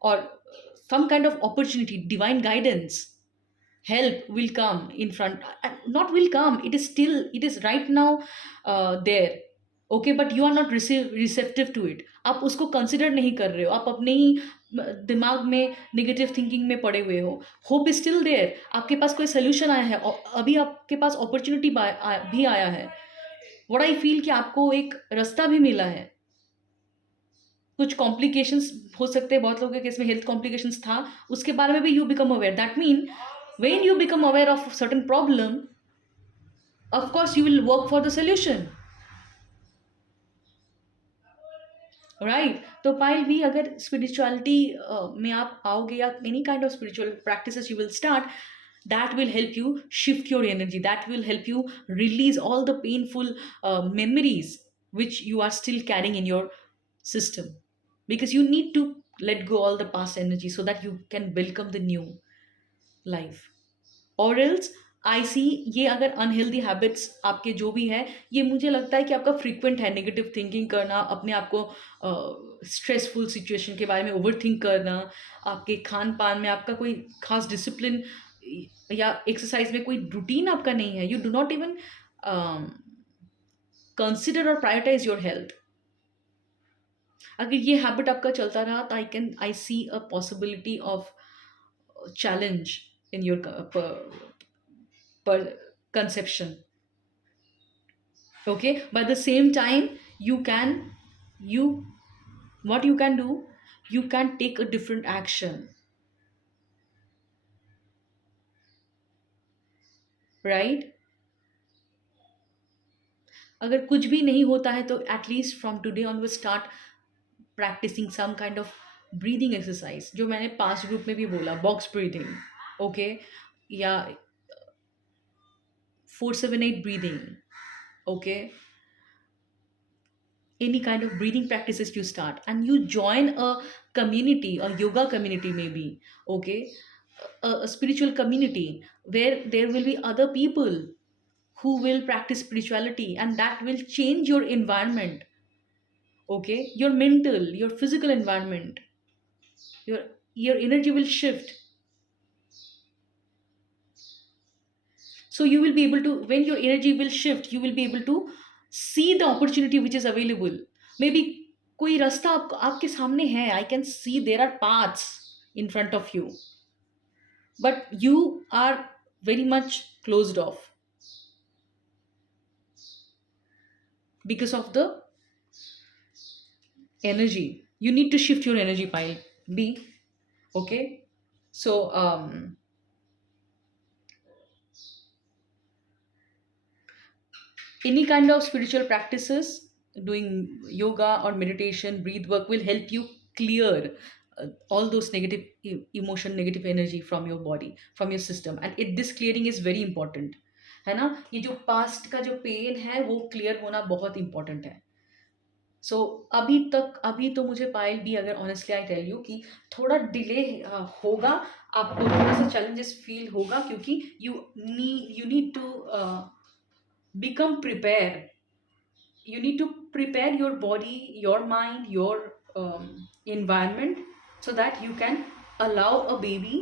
or some kind of opportunity, divine guidance, help will come in front, not will come, it is still, it is right now there, okay, but you are not receptive to it, आप उसको consider नहीं कर रहे हो, आप अपने ही दिमाग में नेगेटिव थिंकिंग में पड़े हुए हो। होप इज स्टिल देयर, आपके पास कोई सोल्यूशन आया है, अभी आपके पास अपॉर्चुनिटी भी आया है, व्हाट आई फील कि आपको एक रास्ता भी मिला है। कुछ कॉम्प्लिकेशंस हो सकते हैं, बहुत लोगों के केस में हेल्थ कॉम्प्लिकेशंस था, उसके बारे में भी you become aware, that mean when you become aware of certain problem, of course you will work for the solution, right? तो पायल भी अगर स्पिरिचुअलिटी में आप आओगे, या any kind of spiritual practices you will start, that will help you shift your energy, that will help you release all the painful memories which you are still carrying in your system, because you need to let go all the past energy so that you can welcome the new life, और else I सी, ये अगर unhealthy habits आपके जो भी हैं, ये मुझे लगता है कि आपका फ्रीक्वेंट है, नेगेटिव थिंकिंग करना, अपने आप को स्ट्रेसफुल सिचुएशन के बारे में ओवर थिंक करना, आपके खान पान में आपका कोई खास डिसिप्लिन या एक्सरसाइज में कोई रूटीन आपका नहीं है, you do not even consider और प्रायोरिटाइज योर हेल्थ, अगर ये हैबिट आपका चलता रहा तो I see a possibility of challenge in your conception, okay, but at the same time you what you can do, you can take a different action, right? अगर कुछ भी नहीं होता है तो at least from today onward start practising some kind of breathing exercise, जो मैंने 5 group में भी बोला, बॉक्स ब्रीदिंग, ओके, या 4-7-8 breathing, okay, any kind of breathing practices you start, and you join a community, a yoga community maybe, okay, a spiritual community where there will be other people who will practice spirituality, and that will change your environment, okay, your mental, your physical environment, your your energy will shift, so you will be able to, when your energy will shift, you will be able to see the opportunity which is available, maybe कोई रास्ता आपके सामने है, I can see there are paths in front of you, but you are very much closed off because of the energy. You need to shift your energy pile b, okay, so any kind of spiritual practices, doing yoga or meditation, breathe work will help you clear all those negative emotion, negative energy from your body, from your system, and this clearing is very important, है ना? ये जो past का जो pen है वो clear होना बहुत इंपॉर्टेंट है। सो अभी तो मुझे पायल भी, अगर ऑनेस्टली आई टेल यू कि थोड़ा डिले होगा, आपको थोड़ा सा चैलेंजेस फील होगा, क्योंकि you need to become prepared, you need to prepare your body, your mind, your environment, so that you can allow a baby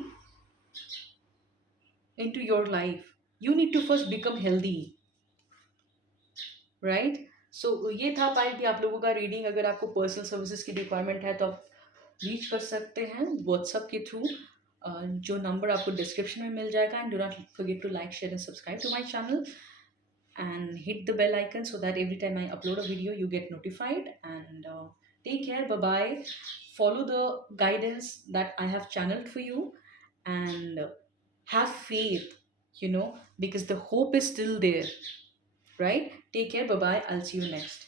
into your life. You need to first become healthy, right. So ये था part आप लोगों का reading. अगर आपको personal services की requirement है तो आप रीच कर सकते हैं व्हाट्सअप के थ्रू, जो नंबर आपको डिस्क्रिप्शन में मिल जाएगा. And do not forget to like, share and subscribe to my channel and hit the bell icon so that every time I upload a video you get notified. And take care, bye bye. Follow the guidance that I have channeled for you, and have faith, because the hope is still there, right? Take care, bye bye. I'll see you next.